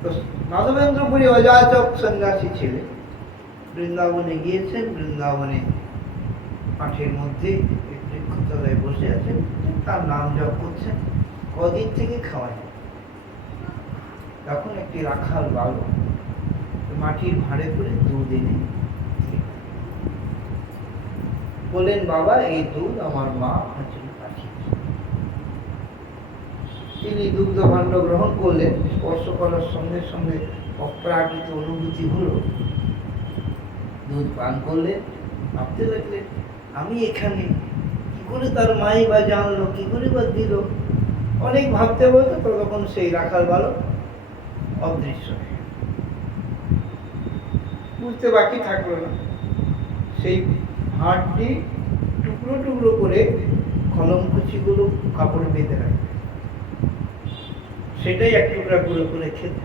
তো মাধবেন্দ্র পুরী অযাচক সন্ন্যাসী ছিলেন, বৃন্দাবনে গিয়েছেন। বৃন্দাবনে মাঠের মধ্যে বৃক্ষতলায় বসে আছেন, তার নাম জপ করছেন। কদিন থেকে খাওয়া যায়। তখন একটি রাখাল বালক মাটির ভাঁড়ে করে দুধ এনে বললেন, বাবা, এই দুধ আমার মা আপনার জন্য পাঠিয়েছে। তিনি দুগ্ধ ভাণ্ড গ্রহণ করলেন। স্পর্শ করার সঙ্গে সঙ্গে অপ্রাকৃত অনুভূতি হলো। দুধ পান করলেন, ভাবতে লাগলেন, আমি এখানে কি করে তার মাই বা জানলো, কি করে বা দিল। অনেক ভাবতে বলতো, তখন সেই রাখাল বালক অদৃশ্য, বুঝতে বাকি থাকলো না। সেই ভাঁড়টি টুকরো টুকরো করে কলমকুচিগুলো কাপড়ে বেঁধে রাখবে, সেটাই এক টুকরা করে করে খেতে।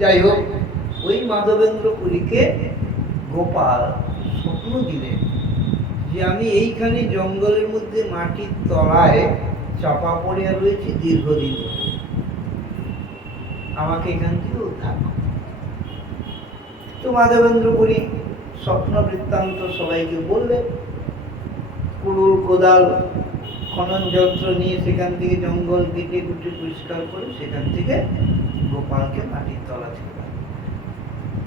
যাই হোক, ওই মাধবেন্দ্র পুরীকে গোপাল স্বপ্ন দিলেন যে আমি এইখানে জঙ্গলের মধ্যে মাটির তলায় চাপা পড়ে রয়েছি দীর্ঘদিন ধরে, আমাকে এখান থেকে উদ্ধার করো। তো মাধবেন্দ্র পুরী স্বপ্ন বৃত্তান্ত সবাইকে বললেন, কুড়ুল কোদাল খনন যন্ত্র নিয়ে সেখান থেকে জঙ্গল কেটে কুটে পরিষ্কার করে সেখান থেকে গোপালকে মাটির তলা থেকে।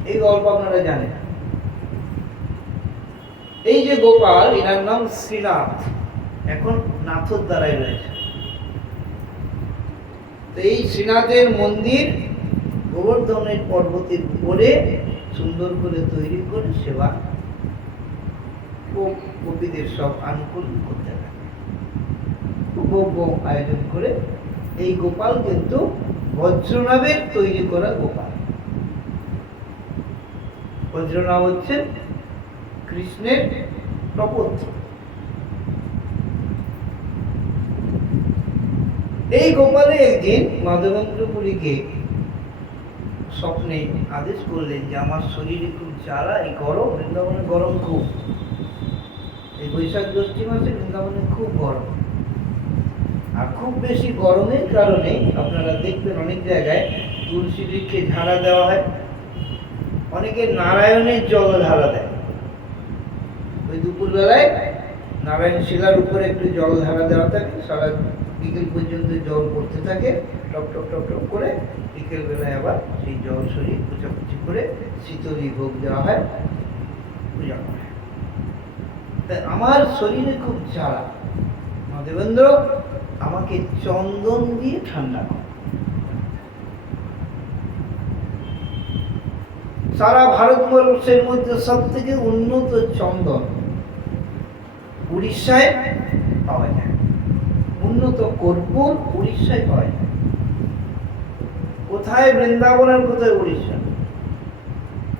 এই গল্প আপনারা জানেন। এই যে গোপাল, এনার নাম শ্রীনাথ, এখন নাথর দ্বারাই রয়েছে। তো এই শ্রীনাথের মন্দির গোবর্ধনের পর্বতের উপরে সুন্দর করে তৈরি করে সেবা গোপীদের সব আনুকূল্য করতে থাকে, উপভোগ আয়োজন করে। এই গোপাল কিন্তু বজ্রনাভের তৈরি করা গোপাল। বজ্রনাভ হচ্ছে কৃষ্ণের প্রপৌত্র। এই গোপালে একদিন মাধবেন্দ্র পুরীকে স্বপ্নে আদেশ করলেন যে আমার শরীরে খুব জ্বালা, এই গরম, বৃন্দাবনে গরম খুব, এই বৈশাখ জ্যৈষ্ঠ মাসে বৃন্দাবনে খুব গরম। আর খুব বেশি গরমের কারণে আপনারা দেখবেন অনেক জায়গায় তুলসী বৃক্ষে ঝাড়া দেওয়া হয়, অনেকে নারায়ণের জল ঢালা দেয়। ওই দুপুর বেলায় নারায়ণ শিলার উপরে একটু জল ঢালা দেওয়া থাকে, সারা বিকেল পর্যন্ত জল পড়তে থাকে টপ টপ টপ টপ করে। বিকেল বেলায় আবার সেই জল সরিয়ে কুচাকুচি করে শীতলী ভোগ দেওয়া হয়, পূজা করা হয়। তাই আমার শরীরে খুব জ্বালা, মাধবেন্দ্র আমাকে চন্দন দিয়ে ঠান্ডা করে। সারা ভারতবর্ষের মধ্যে সব থেকে উন্নত চন্দন উড়িষ্যায় পাওয়া যায়, উন্নত কর্পূর উড়িষ্যায় পাওয়া যায়। কোথায় বৃন্দাবনের, কোথায় উড়িষ্যা,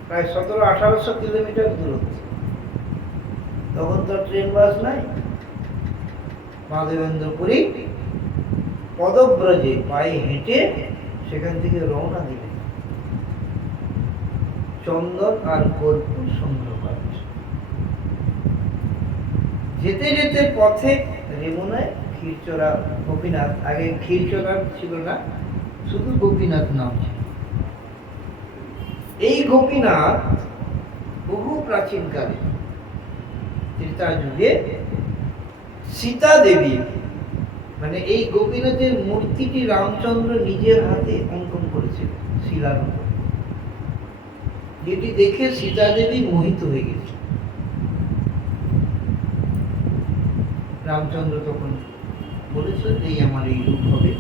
প্রায় 1700-1800 কিলোমিটার দূরত্ব। তখন তো ট্রেন বাস নাই। মাধবেন্দ্র পুরী পদব্রজে পায়ে হেঁটে সেখান থেকে রওনা দিলেন চন্দন আর কর্পূর সংগ্রহ করার। যেতে যেতে পথে রেমুনায় ক্ষীরচোরা গোপীনাথ, আগে ক্ষীরচোরা ছিল না, শুধু গোপীনাথ নাম ছিল। এই গোপীনাথ বহু প্রাচীনকালে ত্রেতা যুগে সীতা দেবী, মানে এই গোপীনাথের মূর্তিটি রামচন্দ্র নিজের হাতে অঙ্কন করেছিলেন শিলার উপর, যেটি দেখে সীতা দেবী মোহিত হয়ে গেছে। রামচন্দ্র তখন বলেছেন এই আমার এই রূপ হবে।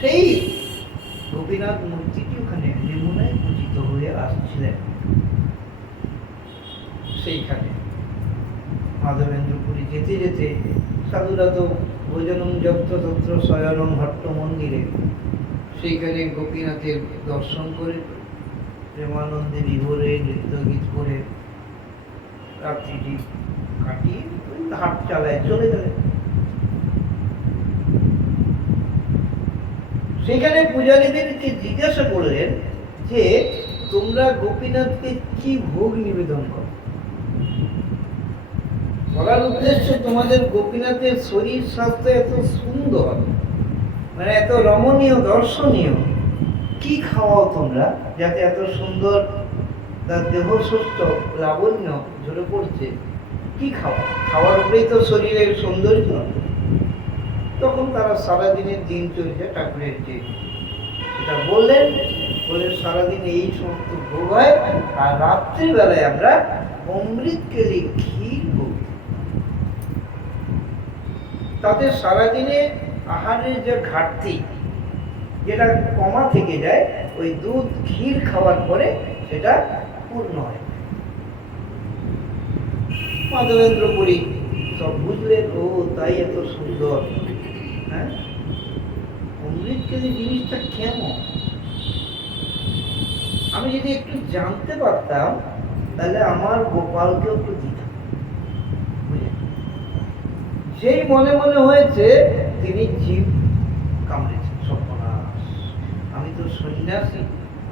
সেই গোপীনাথ মূর্তিটি ওখানে যমুনায় পূজিত হয়ে আসছিলেন। সেইখানে মাধবেন্দ্র পুরী যেতে যেতে সাধুরা তো ভোজনম যত্র তত্র শয়নম ভট্ট মন্দিরে, সেইখানে গোপীনাথের দর্শন করে প্রেমানন্দে বিভোরে নৃত্য গীত করে রাত্রিটি কাটিয়ে হাট চালায় চলে গেলেন। সেখানে পূজারীদেরকে জিজ্ঞাসা করলেন যে তোমরা গোপীনাথকে কি ভোগ নিবেদন করো। বলার উদ্দেশ্য, তোমাদের গোপীনাথের শরীর স্বাস্থ্য এত সুন্দর, মানে এত রমণীয় দর্শনীয়, কি খাওয়াও তোমরা যাতে এত সুন্দর তার দেহ সুস্থ লাবণ্য ঝরে পড়ছে, কি খাওয়া? খাওয়ার উপরেই তো শরীরের সৌন্দর্য। তখন তারা সারাদিনের দিনচর্যা ঠাকুরের যে সেটা বললেন, বলে সারাদিন এই সমস্ত ভোগ হয়, আর রাত্রিবেলায় আমরা অমৃত কেলি ক্ষীর ভোগ। তাদের সারাদিনে আহারের যে ঘাটতি, যেটা কমা থেকে যায়, ওই দুধ ক্ষীর খাওয়ার পরে সেটা পূর্ণ হয়। মাধবেন্দ্র পুরী সব বুঝলেন, ও তাই এত সুন্দর। হ্যাঁ, অমৃত কেলি জিনিসটা কেমন? আমি যদি একটু জানতে পারতাম তাহলে আমার গোপালকেও একটু দিতাম। যেই মনে মনে হয়েছে তিনি জীব কামড়েছেন, সর্বনাশ, আমি তো সন্ন্যাসী,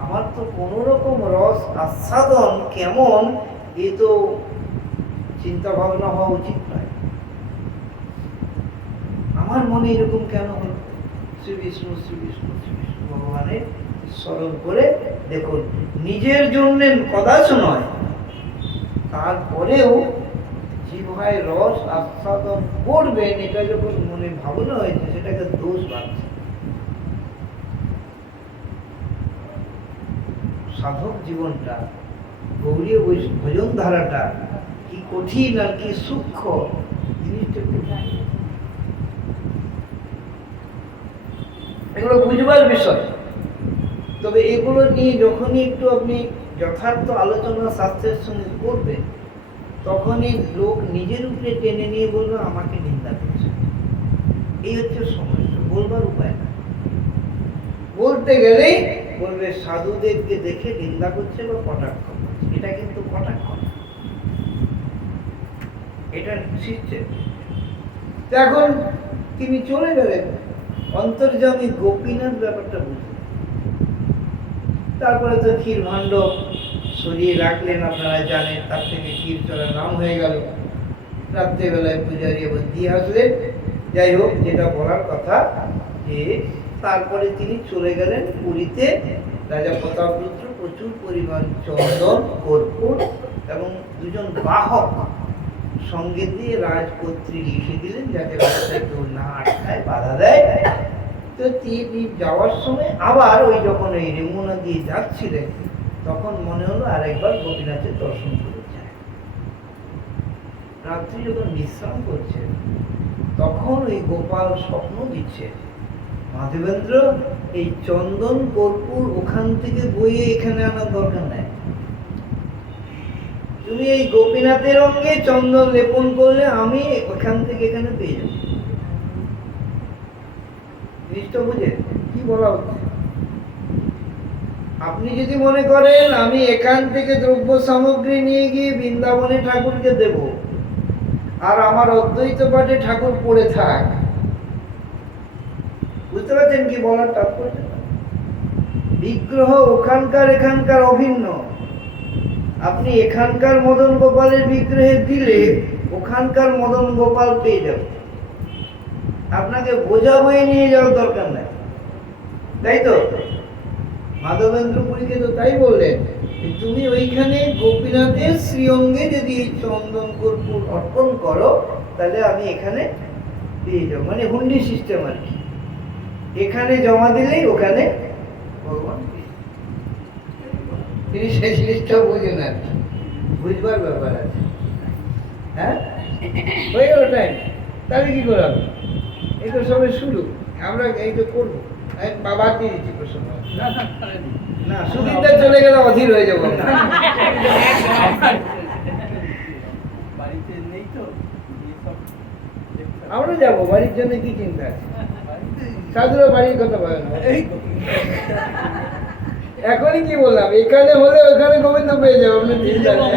আমার তো কোন রকম রস আস্বাদন কেমন, এ তো চিন্তা ভাবনা হওয়া উচিত নয়। আমার মনে এরকম কেন হলো? শ্রী বিষ্ণু শ্রী বিষ্ণু শ্রী বিষ্ণু ভগবানের স্মরণ করে দেখুন, নিজের জন্য কদাচ নয়, তারপরেও জিহ্বায় রস আস্বাদন করবেন, এটা যখন মনে ভাবনা হয়েছে, সেটাকে দোষ বাড়ছে। সাধক জীবনটা, গৌরীয় ভজন ধারাটা কি কঠিন আর কি সূক্ষ্ম জিনিসটা এগুলো বুঝবার বিষয়। তবে এগুলো নিয়ে যখনই একটু আপনি যথার্থ আলোচনা শাস্ত্রের সঙ্গে করবেন, তখনই লোক নিজের উপরে টেনে নিয়ে বলবে আমাকে নিন্দা করছে। এই হচ্ছে সমস্যা, বলবার উপায় না। বলতে গেলেই বলবে সাধুদেরকে দেখে নিন্দা করছে বা কটাক্ষ করছে। এটা কিন্তু কটাক্ষ না, এটা শিখছে। এখন তিনি চলে গেলেন, অন্তর্যামী গোপীনাথ ব্যাপারটা বুঝলেন। তারপরে তো ক্ষীর ভাণ্ড সরিয়ে রাখলেন, আপনারা জানেন, তার থেকে ক্ষীর চড়া নাম হয়ে গেল। রাত্রেবেলায় পূজারি আবার দিয়ে আসলেন। যাই হোক, যেটা বলার কথা, যে তারপরে তিনি চলে গেলেন পুরীতে। রাজা প্রতাপরুদ্র প্রচুর পরিমাণ চন্দন, কর্পূর এবং দুজন বাহক সঙ্গে দিয়ে রাজপত্রী লিখে দিলেন, যাতে রাস্তায় কেউ না আটকায়, বাধা দেয়। তো তিনি যাওয়ার সময় আবার ওই যখন ওই রেমুনা দিয়ে যাচ্ছিলেন, তখন মনে হলো আরেকবার গোপীনাথের দর্শন করে যায়। রাত্রি যখন বিশ্রাম করছে, তখন ওই গোপাল স্বপ্ন দিচ্ছে, মাধবেন্দ্র, এই চন্দন কর্পূর ওখান থেকে বইয়ে এখানে আনার দরকার নাই। তুমি এই গোপীনাথের অঙ্গে চন্দন লেপন করলে আমি ওখান থেকে এখানে পেয়ে যাব। জিনিসটা বুঝে কি বলা হচ্ছে? আপনি যদি মনে করেন আমি এখান থেকে দ্রব্য সামগ্রী নিয়ে গিয়ে বৃন্দাবনে ঠাকুরকে দেব, আর আমার অদ্বৈত পাঠে ঠাকুর পড়ে থাক, বুঝতে পারছেন কি বলার তাৎপর্য? বিগ্রহ ওখানকার এখানকার অভিন্ন। আপনি এখানকার মদন গোপালের বিগ্রহে দিলে ওখানকার মদন গোপাল পেয়ে যাবে, আপনাকে বোঝা বয়ে নিয়ে যাওয়ার দরকার নাই, তাই তো? মাধবেন্দ্র পুরীকে তো তাই বললেন, তুমি ওইখানে গোপীনাথের শ্রীঅঙ্গে যদি এই চন্দন কর্পূর অর্পণ করো, তাহলে আমি এখানে পেয়ে যাবো। মানে হুন্ডি সিস্টেম আর কি, এখানে জমা দিলেই ওখানে ভগবান। তিনি সেই জিনিসটা বুঝেন আর কি, বুঝবার ব্যাপার আছে। হ্যাঁ, হয়ে গেল টাইম, তাহলে কি করা হবে? এই তো সবে শুরু, আমরা এই তো করবো। বাবা দিয়ে দিচ্ছি প্রশ্ন না, সুদীপটা চলে গেলে অধীর হয়ে যাবো। আমরা যাবো, বাড়ির জন্য কি চিন্তা আছে? সাধুরা বাড়ির কথা বলে না। এখনই কি বললাম, এখানে হলে ওখানে গোবিন্দ পেয়ে যাবো, আপনার চিন্তা নেই।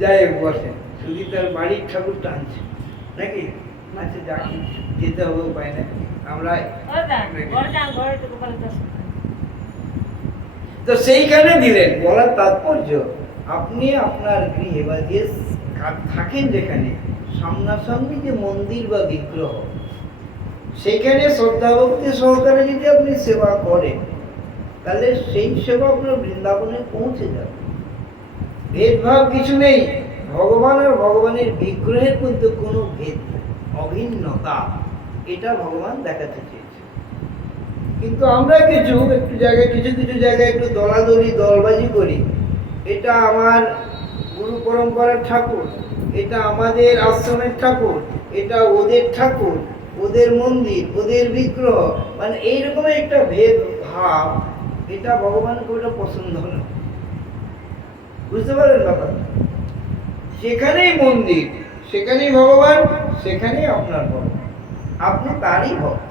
যাই হোক, বসেন। সুদীপ তার বাড়ির ঠাকুর টানছে নাকি? আচ্ছা, যা যেতে হবে, উপায় না। আমরা তো সেইখানে দিলেন। বলার তাৎপর্য, আপনি আপনার গৃহে বা যে থাকেন, যেখানে সামনাসামনি যে মন্দির বা বিগ্রহ, সেখানে শ্রদ্ধা ভক্তি সহকারে যদি আপনি সেবা করেন, তাহলে সেই সেবা আপনার বৃন্দাবনে পৌঁছে যাবে। ভেদভাব কিছু নেই। ভগবান আর ভগবানের বিগ্রহের মধ্যে কোনো ভেদ নেই, অভিন্নতা, এটা ভগবান দেখাতে চেয়েছে। কিন্তু আমরা কিছু জায়গায়, কিছু জায়গায় একটু দলাদলি দলবাজি করি। এটা আমার গুরু পরম্পরার ঠাকুর, এটা আমাদের আশ্রমের ঠাকুর, এটা ওদের ঠাকুর, ওদের মন্দির, ওদের বিগ্রহ, মানে এইরকম একটা ভেদ ভাব, এটা ভগবানকে ওটা পছন্দ না। বুঝতে পারেন ব্যাপারটা? সেখানেই মন্দির, সেখানেই ভগবান, সেখানেই আপনার ভগবান, আপনি তারই ভক্ত।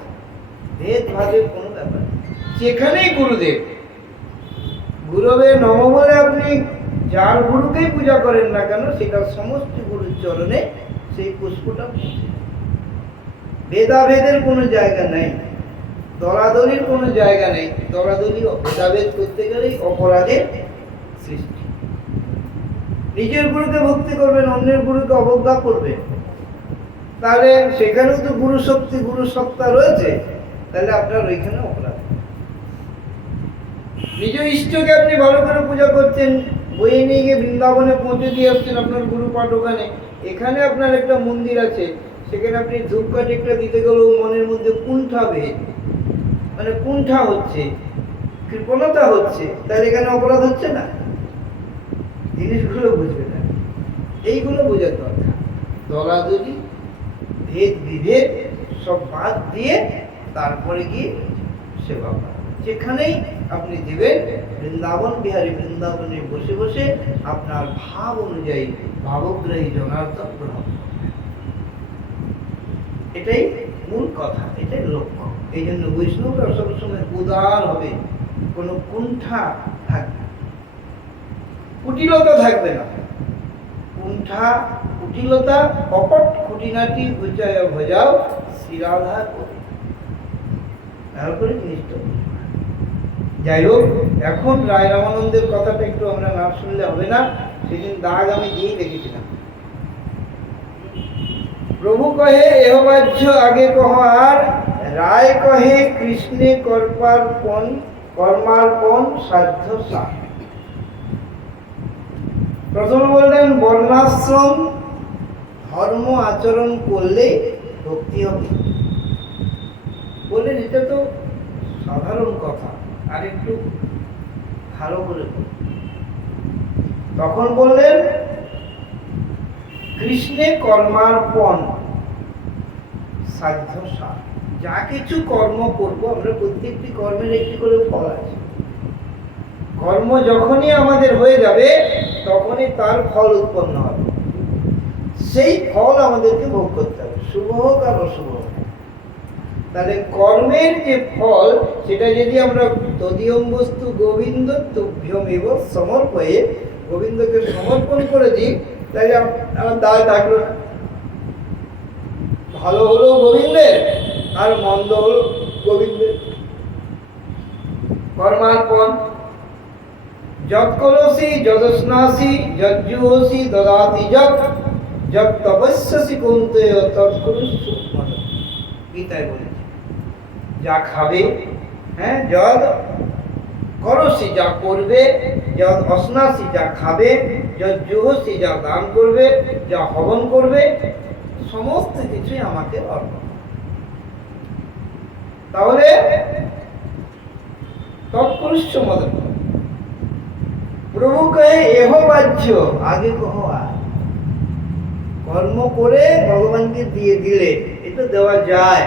ভেদ ভাবের কোনো ব্যাপার নেই। সেখানেই গুরুদেব, গুরুবে নম বলে আপনি যার গুরুকেই পূজা করেন না কেন, সেটা সমস্ত গুরুর চরণে সেই পুষ্পটা পৌঁছে। ভেদাভেদের কোনো জায়গা নেই, দলাদলির কোনো জায়গা নেই। দলাদলি ভেদাভেদ করতে গেলেই অপরাধের সৃষ্টি। নিজের গুরুকে ভক্তি করবেন, অন্যের গুরুকে অবজ্ঞা করবেন, তাহলে সেখানেও তো গুরু শক্তি গুরু সত্তা রয়েছে, তাহলে আপনার ওইখানে অপরাধ। নিজ ইষ্টকে আপনি ভালো করে পূজা করছেন, বইয়ে নিয়ে গিয়ে বৃন্দাবনে পৌঁছে দিয়ে আসছেন আপনার গুরু পাঠ ওখানে, এখানে আপনার একটা মন্দির আছে, সেখানে আপনি ধূপকাঠি একটা দিতে গেলেও মনের মধ্যে কুণ্ঠাবে, মানে কুণ্ঠা হচ্ছে, কৃপণতা হচ্ছে, তাহলে এখানে অপরাধ হচ্ছে না? জিনিসগুলো বুঝবে না, এইগুলো বোঝার দরকার। দলাদলি ভেদ বিভেদ সব বাদ দিয়ে তারপরে গিয়ে সেবা করা। যেখানেই আপনি দেবেন, বৃন্দাবন বিহারী বৃন্দাবনে বসে বসে আপনার ভাব অনুযায়ী ভাবগ্রাহী জনার্দন গ্রহণ করবেন। এটাই মূল কথা, এটাই লক্ষ্য। এই জন্য বৈষ্ণবরা সবসময় উদার হবে, কোনো কুণ্ঠা থাকবে, কুটিলতা থাকবে না। কুণ্ঠা কুটিলতা কপট খুঁটিনাটি বুঝায় ভজাও শ্রীরাধা করে, তারপরে জিনিসটা। যাই হোক, এখন রায় রামানন্দের কথাটা একটু আমরা না শুনলে হবে না, সেদিন দাগ আমি দিয়েই রেখেছিলাম। প্রভু কহে এহ বাহ্য আগে কহ আর, রায় কহে কৃষ্ণে কর্মার্পণ সাধ্য সার। প্রথমে বললেন বর্ণাশ্রম ধর্ম আচরণ করলে ভক্তি হবে। বললেন এটা তো সাধারণ কথা, আর একটু ভালো করে তখন বললেন কৃষ্ণে কর্মার্পণ সাধ্য সার। যা কিছু কর্ম করব, আমরা প্রত্যেকটি কর্মের একটি করে ফল আছে। কর্ম যখনই আমাদের হয়ে যাবে তখনই তার ফল উৎপন্ন হবে, সেই ফল আমাদেরকে ভোগ করতে হবে, শুভ হোক আর অশুভ হোক। তাহলে কর্মের যে ফল, সেটা যদি আমরা তদীয়ম বস্তু গোবিন্দ তুভ্যমেব সমর্পয়ে, গোবিন্দকে সমর্পণ করে দিই, তাহলে আমার দায় থাকলো না। ভালো হলো গোবিন্দের, আর মন্দ হলো গোবিন্দের। কর্মার্পণ যৎ করসি যদস্নাসি যজ্জুহসি দদাতি যৎ যৎ তপস্যাসি কৌন্তেয় তৎ কুরুষ্ব মদ। গীতায় বলেছে, যা খাবে, হ্যাঁ, যদ করসি যা করবে, যদ অস্নাসি যা খাবে, যজ্জুহসি যা দান করবে, যা হবন করবে, সমস্ত কিছুই আমাকে অর্পণ। তাহলে তৎপুরুষ মদ। প্রভু কহে এহ বাহ্য আগে কহ আর। কর্ম করে ভগবানকে দিয়ে দিলে, এটা দেওয়া যায়,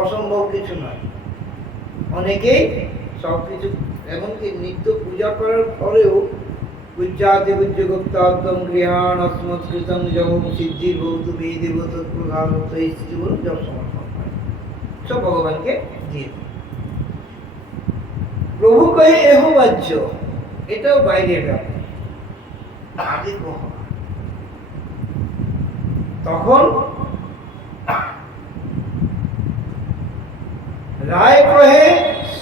অসম্ভব কিছু নয়। অনেকেই সবকিছু, এমনকি নিত্য পূজা করার পরেও পূজ্যাতি পূজ্য গুপ্তাব্দম গৃহাণ অস্মৎকৃতং জগম সিদ্ধির ভৌতু বেদেব তৎপ্রধানত এই স্থিতিগুলো জব সমর্পণ করে, সব ভগবানকে দিয়ে। প্রভু কহে এহ বাহ্য, এটাও বাইরের ব্যাপার, আগে কহ। তখন রায় কহে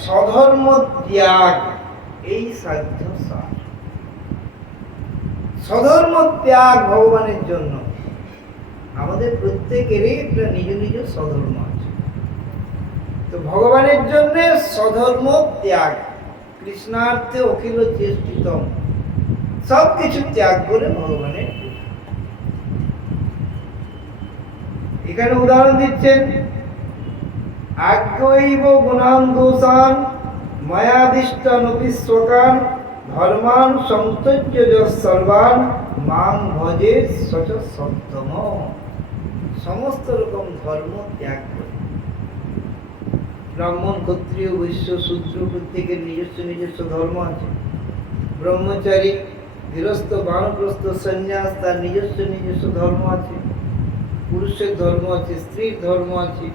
স্বধর্ম ত্যাগ এই সাধ্য সার। স্বধর্ম ত্যাগ ভগবানের জন্য। আমাদের প্রত্যেকেরই একটা নিজ নিজ স্বধর্ম আছে, তো ভগবানের জন্য স্বধর্ম ত্যাগ, কৃষ্ণার্থে অখিল চেষ্টিতম, সবকিছু ত্যাগ করে ভগবানের। এখানে উদাহরণ দিচ্ছেন, আজ্ঞৈব গুণান দোষান মায়াদিষ্টানপি স্বকান ধর্মান সংত্যজ্য সর্বান মাং ভজে সচ সপ্তম। সমস্ত রকম ধর্ম ত্যাগ করে। ব্রাহ্মণ, ক্ষত্রিয়, বৈশ্য, শূদ্র প্রত্যেকের নিজস্ব নিজস্ব ধর্ম আছে। ব্রহ্মচারী, গৃহস্থ, বানপ্রস্থ, সন্ন্যাস, তার নিজস্ব নিজস্ব ধর্ম আছে। পুরুষের ধর্ম আছে, স্ত্রীর ধর্ম আছে,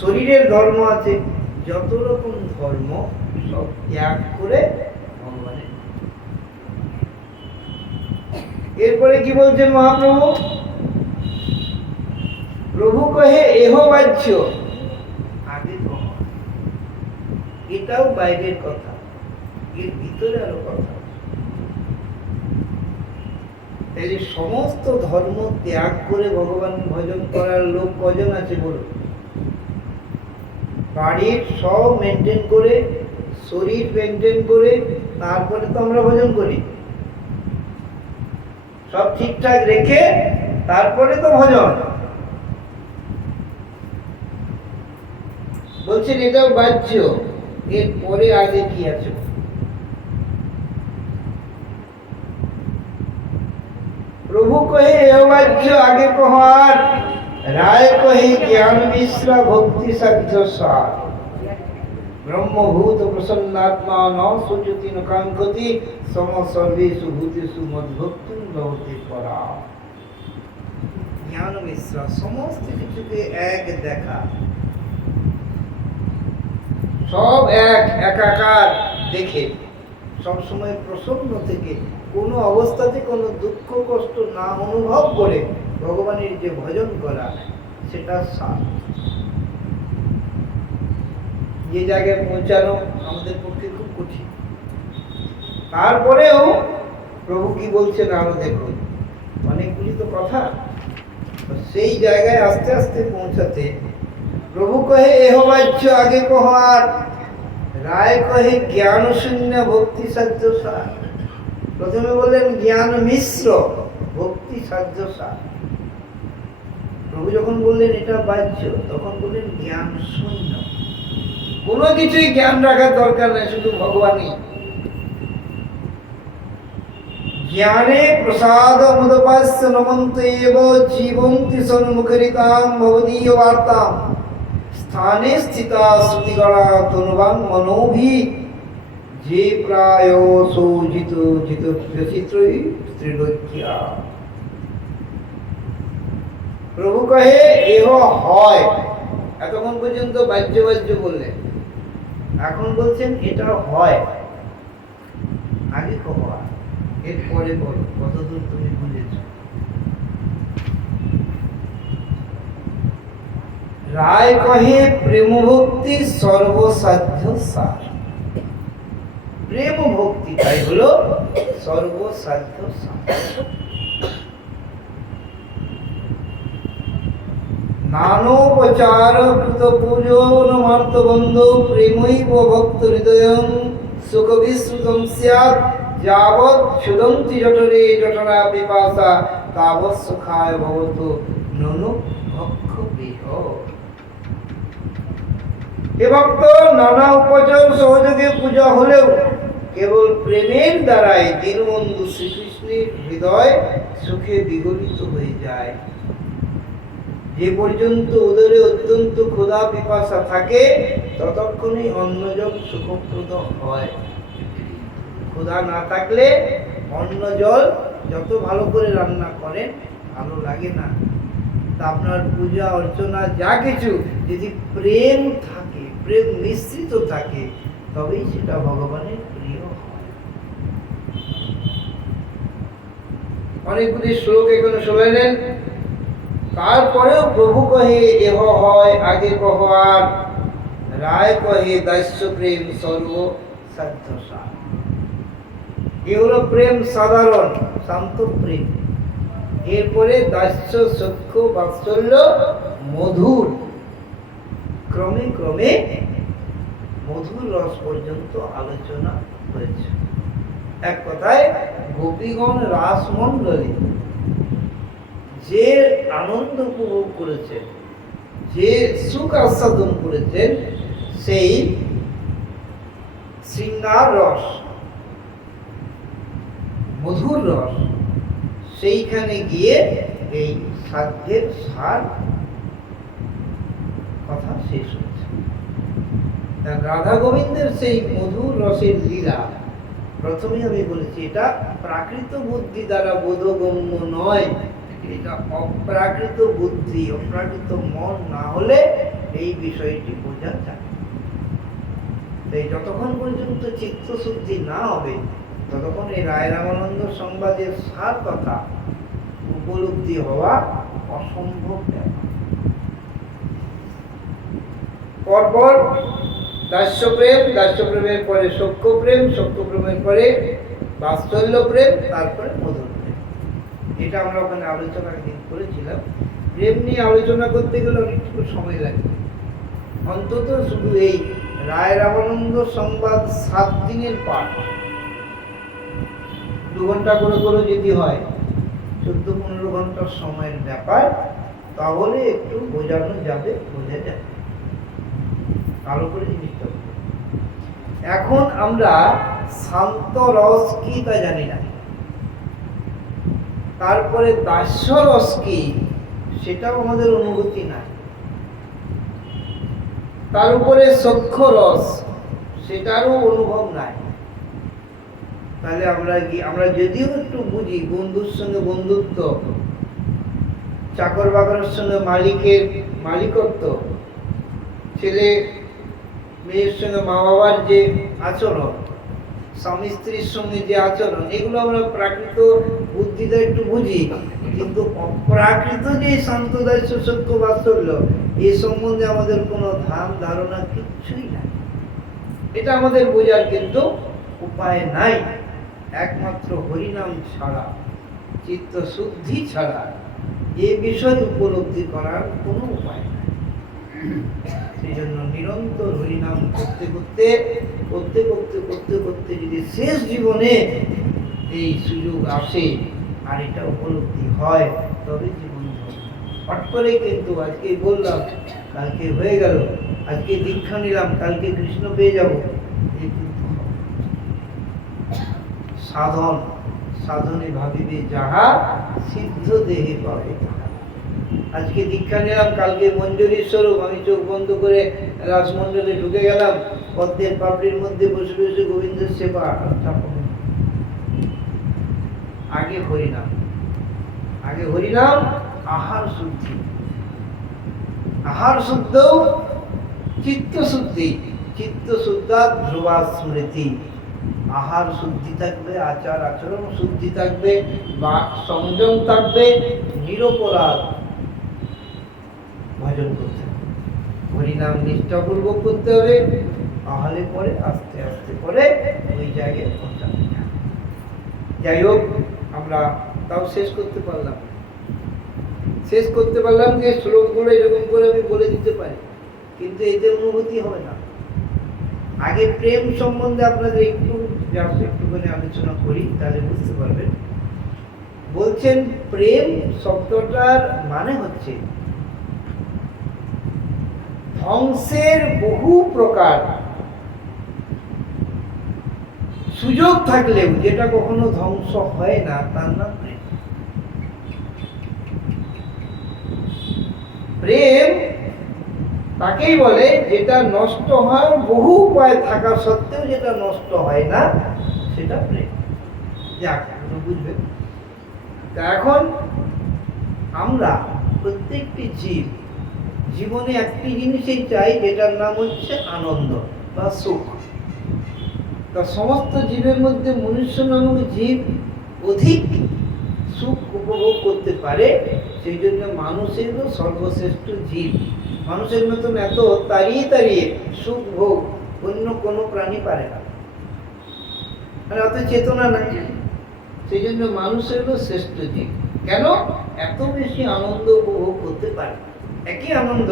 শরীরের ধর্ম আছে। যত রকম ধর্ম সব ত্যাগ করে ভগবানের। এরপরে কি বলছেন মহাপ্রভু? প্রভু কহে এহ বাহ্য আগে কহ। এটাও বাইরের কথা, এর ভিতরে আরো কথা। এই যে সমস্ত ধর্ম ত্যাগ করে ভগবান ভজন করার লোক কজন আছে বলুন? বাড়ির সব মেনটেন করে, শরীর মেনটেন করে, তারপরে তো আমরা ভজন করি। সব ঠিকঠাক রেখে তারপরে তো ভজন। বলছেন এটাও বাহ্য, এর পরে আগে কি আছে? প্রভু কহে এ বাহ্য আগে কহার, রায় কহে জ্ঞান মিশ্রা ভক্তি সাধ্য সার। ব্রহ্মভূত প্রসন্নাত্মা ন সুজ্যোতি ন কাঙ্ক্ষতি, সম সর্বেষু ভূতেষু মদ্ভক্তি ভবতি পরা। জ্ঞান মিশ্রা, সমস্ত কিছুকে এক দেখা, সব এক একাকার দেখে সবসময় প্রসন্ন থেকে কোনো অবস্থাতে কোনো দুঃখ কষ্ট না অনুভব করে ভগবানের যে ভজন করা, সেটা সার। যে জায়গায় পৌঁছানো আমাদের পক্ষে খুব কঠিন, তারপরেও প্রভু কি বলছেন আরো দেখুন, অনেকগুলি তো কথা। সেই জায়গায় আস্তে আস্তে পৌঁছাতে প্রভু কহে এহ বাহ্য আগে কহার, রায় কহে জ্ঞান শূন্য ভক্তি সাধ্য সার। প্রথমে বললেন জ্ঞান মিশ্র ভক্তি সাধ্য সার। প্রভু যখন বললেন এটা বাহ্য, তখন বললেন জ্ঞান শূন্য, কোনো কিছুই জ্ঞান রাখার দরকার নেই, শুধু ভগবানই। জ্ঞানে প্রসাদ মুদপাস্য নমন্ত এব জীবন্তি সন্মুখরিতাম ভবদীয় বার্তাম, স্থানে স্থিতা শ্রুতিগণা তনুবাং মনোভি, যে প্রায় সৌজিত জিত ব্যচিত্রই ত্রিলোক্যা। প্রভু কহে এহ হয়। এতক্ষণ পর্যন্ত বাহ্য বাহ্য বললেন, এখন বলছেন এটা হয়। আগে কহা, এরপরে বলো কতদূর তুমি বুঝেছ। রায় কহে প্রেম ভক্তি সর্বসাধ্য সার। প্রেম ভক্তিটাই হলো সর্বসাধ্য সার। নানোপচার কৃত পূজনমার্ত বন্ধু প্রেমৈব ভক্ত হৃদয়ং সুখ বিশ্রুতং স্যাৎ, যাবৎ সুদন্তি জঠরে জঠরা পিপাসা, তাবৎ সুখায় ভবতু ননু ভক্ষ বিহ। হে ভক্ত, নানা উপচার সহযোগে পূজা হলেও কেবল প্রেমের দ্বারাই দীনবন্ধু শ্রীকৃষ্ণের হৃদয় সুখে বিগলিত হয়ে যায়। যে পর্যন্ত উদরে অত্যন্ত ক্ষুধা পিপাসা থাকে, ততক্ষণই অন্ন জল সুখপ্রদ হয়। ক্ষুধা না থাকলে অন্ন জল যত ভালো করে রান্না করেন ভালো লাগে না। তা আপনার পূজা অর্চনা যা কিছু যদি প্রেম থাকে, প্রেম মিশ্রিত থাকে, তবেই সেটা ভগবানের প্রিয় হয়। অনেকগুলি শ্লোক এখানে শুনলেন। তারপরেও প্রভু কহে এহ হয় আগে কহার, রায় কহে দাস্য প্রেম সর্ব সাধ্য সার। এ হলো প্রেম সাধারণ শান্ত প্রেম। এরপরে দাস্য সখ্য বাৎসল্য মধুর, ক্রমে ক্রমে মধুর রস পর্যন্ত আলোচনা হয়েছে। এক কথায় গোপীগণ রাসমণ্ডলী যে আনন্দ উপভোগ করেছেন, যে সুখ আস্বাদন করেছেন, সেই শৃঙ্গার রস, মধুর রস, সেইখানে গিয়ে এই সাধ্যের সার কথা শেষ হচ্ছে। রাধা গোবিন্দের সেই মধুর রসের লীলা, প্রথমে আমি বলেছি এটা প্রাকৃত বুদ্ধি দ্বারা বোধগম্য নয়। এটা অপ্রাকৃত বুদ্ধি, অপ্রাকৃত মন না হলে এই বিষয়টি বোঝা যায়। তাই যতক্ষণ পর্যন্ত চিত্তশুদ্ধি না হবে, ততক্ষণ এই রায় রামানন্দ সংবাদের সার কথা উপলব্ধি হওয়া অসম্ভব ব্যাপার। পরপর দাস্য প্রেম, দাস্য প্রেমের পরে সখ্য প্রেম, সখ্য প্রেমের পরে বাৎসল্য প্রেম, তারপরে মধুর প্রেম। এটা আমরা ওখানে আলোচনা একদিন করেছিলাম। প্রেম নিয়ে আলোচনা করতে গেলে অনেকটুকু সময় লাগে। অন্তত শুধু এই রায় রামানন্দ সংবাদ 7 দিনের পাঠ, 2 ঘন্টা করে করে যদি হয় 14-15 ঘন্টার সময়ের ব্যাপার, তাহলে একটু বোঝানো যাবে, বোঝা যাবে ভালো করে জিনিসটা। এখন আমরা শান্ত রস কি তা জানি না, তারপরে দাস্য রস কি সেটাও আমাদের অনুভূতি নাই, তার উপরে সখ্য রস সেটারও অনুভব নাই। তাহলে আমরা যদিও একটু বুঝি বন্ধুর সঙ্গে বন্ধুত্ব, চাকর বাকরের সঙ্গে মালিকের মালিকত্ব, ছেলে মেয়ের সঙ্গে মা বাবার যে আচরণ, স্বামী স্ত্রীর সঙ্গে যে আচরণ, এগুলো আমরা প্রাকৃত বুদ্ধিতে একটু বুঝি, কিন্তু অপ্রাকৃত যে শান্ত দাস্য সখ্য বাৎসল্য, এই সম্বন্ধে আমাদের কোনো ধারণা কিচ্ছুই নাই। এটা আমাদের বোঝার কিন্তু উপায় নাই। একমাত্র হরিনাম ছাড়া, চিত্ত শুদ্ধি ছাড়া এ বিষয় উপলব্ধি করার কোনো উপায় নাই। সেই জন্য নিরন্তর হরিনাম করতে করতে করতে করতে করতে করতে যদি শেষ জীবনে এই সুযোগ আসে আর এটা উপলব্ধি হয়, তবে জীবন হট করে কিন্তু আজকে বললাম কালকে হয়ে গেল, আজকে দীক্ষা নিলাম কালকে কৃষ্ণ পেয়ে যাব, সাধন সাধনে ভাবিবে যাহা সিদ্ধ দেহে পাবে। আজকে দীক্ষা নিলাম কালকে মঞ্জুরির স্বরূপ, আমি চোখ বন্ধ করে রাসমণ্ডলে ঢুকে গেলাম, পদ্মের পাপড়ির মধ্যে বসে বসে গোবিন্দের সেবা। আগে হরিনাম, আগে হরিনাম, আহার শুদ্ধি, আহার শুদ্ধ চিত্ত শুদ্ধি, চিত্ত শুদ্ধা ধ্রুবা স্মৃতি। আহার শুদ্ধি থাকবে, আচার আচরণ শুদ্ধি থাকবে, বাক সংযম থাকবে, নিরপরাধ ভজন করতে হবে, হরিনাম নিষ্ঠাপূর্বক করতে হবে। তাহলে পরে আস্তে আস্তে করে ওই জায়গায় পৌঁছাবে। যাই হোক, আমরা তাও শেষ করতে পারলাম যে শ্লোকগুলো এরকম করে আমি বলে দিতে পারি, কিন্তু এতে অনুভূতি হবে না। আগে প্রেম সম্বন্ধে আপনাদের একটুখানি আলোচনা করি, তাহলে বুঝতে পারবেন। বলছেন প্রেম শব্দটার মানে হচ্ছে ধ্বংসের বহু প্রকার সুযোগ থাকলেও যেটা কখনো ধ্বংস হয় না, তার নাম প্রেম। প্রেম তাকেই বলে যেটা নষ্ট হওয়ার বহু উপায় থাকা সত্ত্বেও যেটা নষ্ট হয় না, সেটা প্রেম। যাক, বুঝবেন। এখন আমরা প্রত্যেকটি জীব জীবনে একটি জিনিসই চাই, যেটার নাম হচ্ছে আনন্দ বা সুখ। তা সমস্ত জীবের মধ্যে মনুষ্য নামক জীব অধিক সুখ উপভোগ করতে পারে, সেই জন্য মানুষেরও সর্বশ্রেষ্ঠ জীব। মানুষের মতন এত তাড়িয়ে তাড়িয়ে সুখ ভোগ অন্য কোনো প্রাণী পারে না, মানে অত চেতনা নাই। সেই জন্য মানুষেরও শ্রেষ্ঠ জীব। কেন? এত বেশি আনন্দ উপভোগ করতে পারে। একই আনন্দ,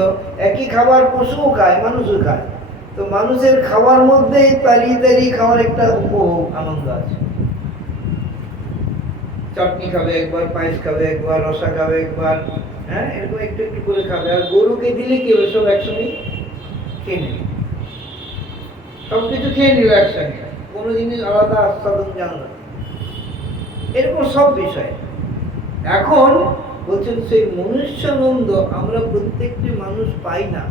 একই খাবার পশুও খায়, মানুষও খায়। তো মানুষের খাওয়ার মধ্যে তাড়িয়ে তাড়িয়ে খাওয়ার একটা উপভোগ আনন্দ আছে। চাটনি খাবে একবার, পায়েস খাবে একবার, রসা খাবে একবার, হ্যাঁ, এরকম একটু একটু করে খাবে। আর গরুকে দিলে কি হবে? সব একসঙ্গে খেয়ে নেবে, সবকিছু খেয়ে নিল একসঙ্গে, কোনো জিনিস আলাদা আস্বাদন জানো না। এরকম সব বিষয়। এখন বলছেন সেই মনুষ্যানন্দ আমরা প্রত্যেকটি মানুষ পাই না।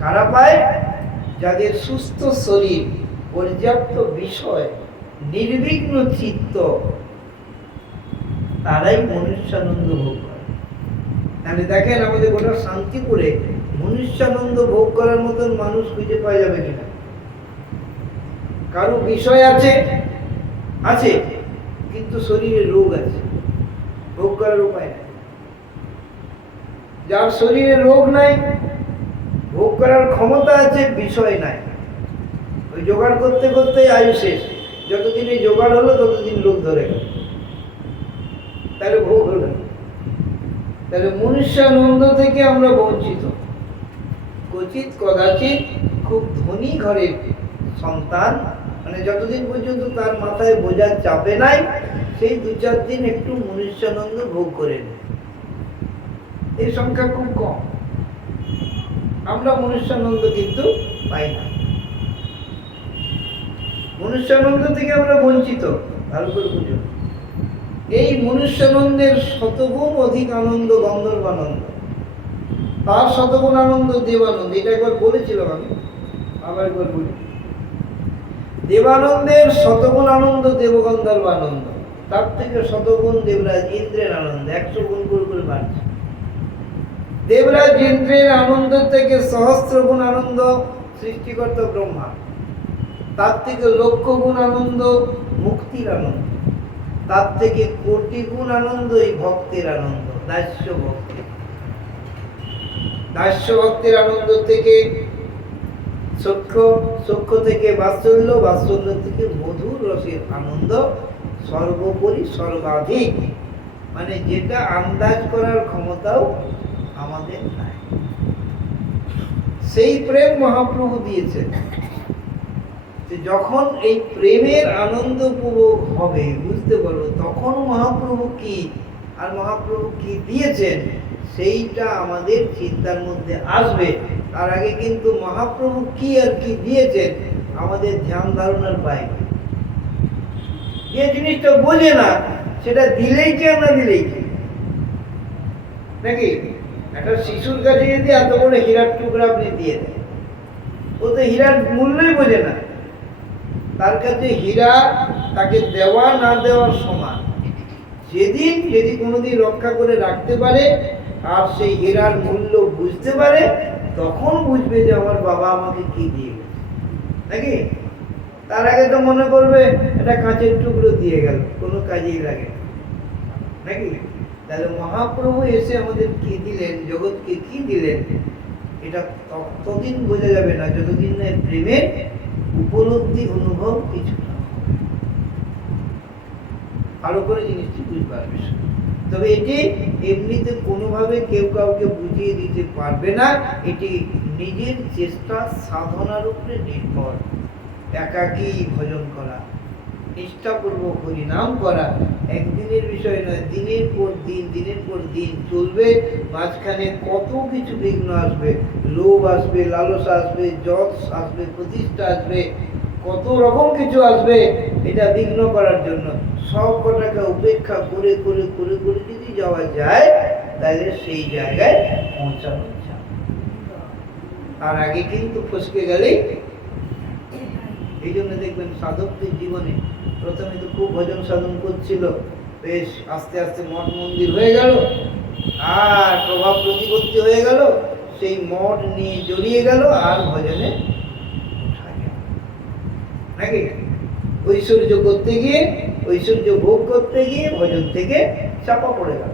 কারা পায়? যাদের সুস্থ শরীর, পর্যাপ্ত বিষয়, নির্বিঘ্ন চিত্ত, তারাই মনুষ্যানন্দ ভোগ করে। তাহলে দেখেন আমাদের গোটা শান্তিপুরে মনুষ্যানন্দ ভোগ করার মতন মানুষ খুঁজে পাওয়া যাবে কিনা? কারো বিষয় আছে আছে, কিন্তু শরীরে রোগ আছে, ভোগ করার উপায় নাই। যার শরীরে রোগ নাই, ভোগ করার ক্ষমতা আছে, বিষয় নাই, ওই জোগাড় করতে করতে আয়ু শেষ। যতদিন এই জোগাড় হলো ততদিন রোগ ধরে গেল। তাহলে ভোগ হলো না। তাহলে মনুষ্যানন্দ থেকে আমরা বঞ্চিত। কচিত কদাচিৎ খুব ধনী ঘরের সন্তান, মানে যতদিন পর্যন্ত তার মাথায় বোঝার চাপে নাই, সেই 2-4 দিন একটু মনুষ্যানন্দ ভোগ করে নেয়। এই সংখ্যা খুব কম। আমরা মনুষ্যানন্দ কিন্তু পাই না। মনুষ্যানন্দ থেকে আমরা বঞ্চিত। ভালো করে বুঝুন, এই মনুষ্যানন্দের শতগুণ অধিক আনন্দ গন্ধর্বানন্দ, তার শতগুণ আনন্দ দেবানন্দ। এটা একবার বলেছিলাম আমি, আবার একবার বলি। দেবানন্দের শতগুণ আনন্দ দেবগন্ধর্বানন্দ, তার থেকে শতগুণ দেবরাজ ইন্দ্রের আনন্দ, 100 গুণ করে বাড়ছে। দেবরাজ ইন্দ্রের আনন্দ থেকে সহস্র গুণ আনন্দ সৃষ্টিকর্তা ব্রহ্মা, তার থেকে 1,00,000 গুণ আনন্দ মুক্তির আনন্দ, তার থেকে 1,000,000 গুণ আনন্দ এই ভক্তের আনন্দ, দাস্য ভক্তের। দাস্য ভক্তের আনন্দ থেকে সখ্য, সখ্য থেকে বাৎসল্য, বাৎসল্য থেকে মধুর রসের আনন্দ, সর্বোপরি সর্বাধিক, মানে যেটা আন্দাজ করার ক্ষমতাও আমাদের নাই। সেই প্রেম মহাপ্রভু দিয়েছেন। যখন এই প্রেমের আনন্দ উপভোগ হবে, বুঝতে পারবো তখন মহাপ্রভু কি আর মহাপ্রভু কি দিয়েছেন সেইটা আমাদের চিন্তার মধ্যে আসবে। তার আগে কিন্তু মহাপ্রভু কি আর কি দিয়েছেন আমাদের ধ্যান ধারণার বাইরে। যে জিনিসটা বোঝে না সেটা দিলেই কি আর না দিলেই কি, নাকি? একটা শিশুর কাছে যদি এত বড় হীরার টুকরা আপনি দিয়ে দেন, ও তো হীরার মূল্যই বোঝে না। তার কাছে হীরা তাকে দেওয়া না দেওয়ার সমান। যেদিন যদি কোনোদিন রক্ষা করে রাখতে পারে আর সেই হীরার মূল্য বুঝতে পারে, তখন বুঝবে যে আমার বাবা আমাকে কি দিয়ে গেছে, নাকি? তার আগে তো মনে করবে এটা কাঁচের টুকরো দিয়ে গেল, কোনো কাজেই লাগে না, নাকি? তাহলে মহাপ্রভু এসে আমাদের কি দিলেন, জগৎকে কি দিলেন, এটা ততদিন বোঝা যাবে না যতদিন না প্রেমের উপলব্ধি অনুভব কিছু না। ভালো করে জিনিসটি বুঝতে পারবে। তবে এটি এমনিতে কোনোভাবে কেউ কাউকে বুঝিয়ে দিতে পারবে না। এটি নিজের চেষ্টা সাধনার উপরে নির্ভর। একাকী ভজন করা, নিষ্ঠাপূর্বক হরিনাম করা একদিনের বিষয় নয়, দিনের পর দিন, দিনের পর দিন চলবে। মাঝখানে কত কিছু বিঘ্ন আসবে, লোভ আসবে, লালসা আসবে, যশ আসবে, প্রতিষ্ঠা আসবে, কত রকম কিছু আসবে। এটা বিঘ্ন করার জন্য সব কটাকে উপেক্ষা করে করে করে করে যদি যাওয়া যায়, তাহলে সেই জায়গায় পৌঁছানো যায়। আর আগে কিন্তু ফসকে গেলেই। এই জন্য দেখবেন সাধকদের জীবনে প্রথমে তো খুব ভজন সাধন করছিল, বেশ আস্তে আস্তে মঠ মন্দির হয়ে গেল, আর প্রভাব প্রতিপত্তি হয়ে গেল, সেই মঠ নিয়ে জড়িয়ে গেল, আর ভজনে নাকি ঐশ্বর্য করতে গিয়ে, ঐশ্বর্য ভোগ করতে গিয়ে ভজন থেকে চাপা পড়ে গেল,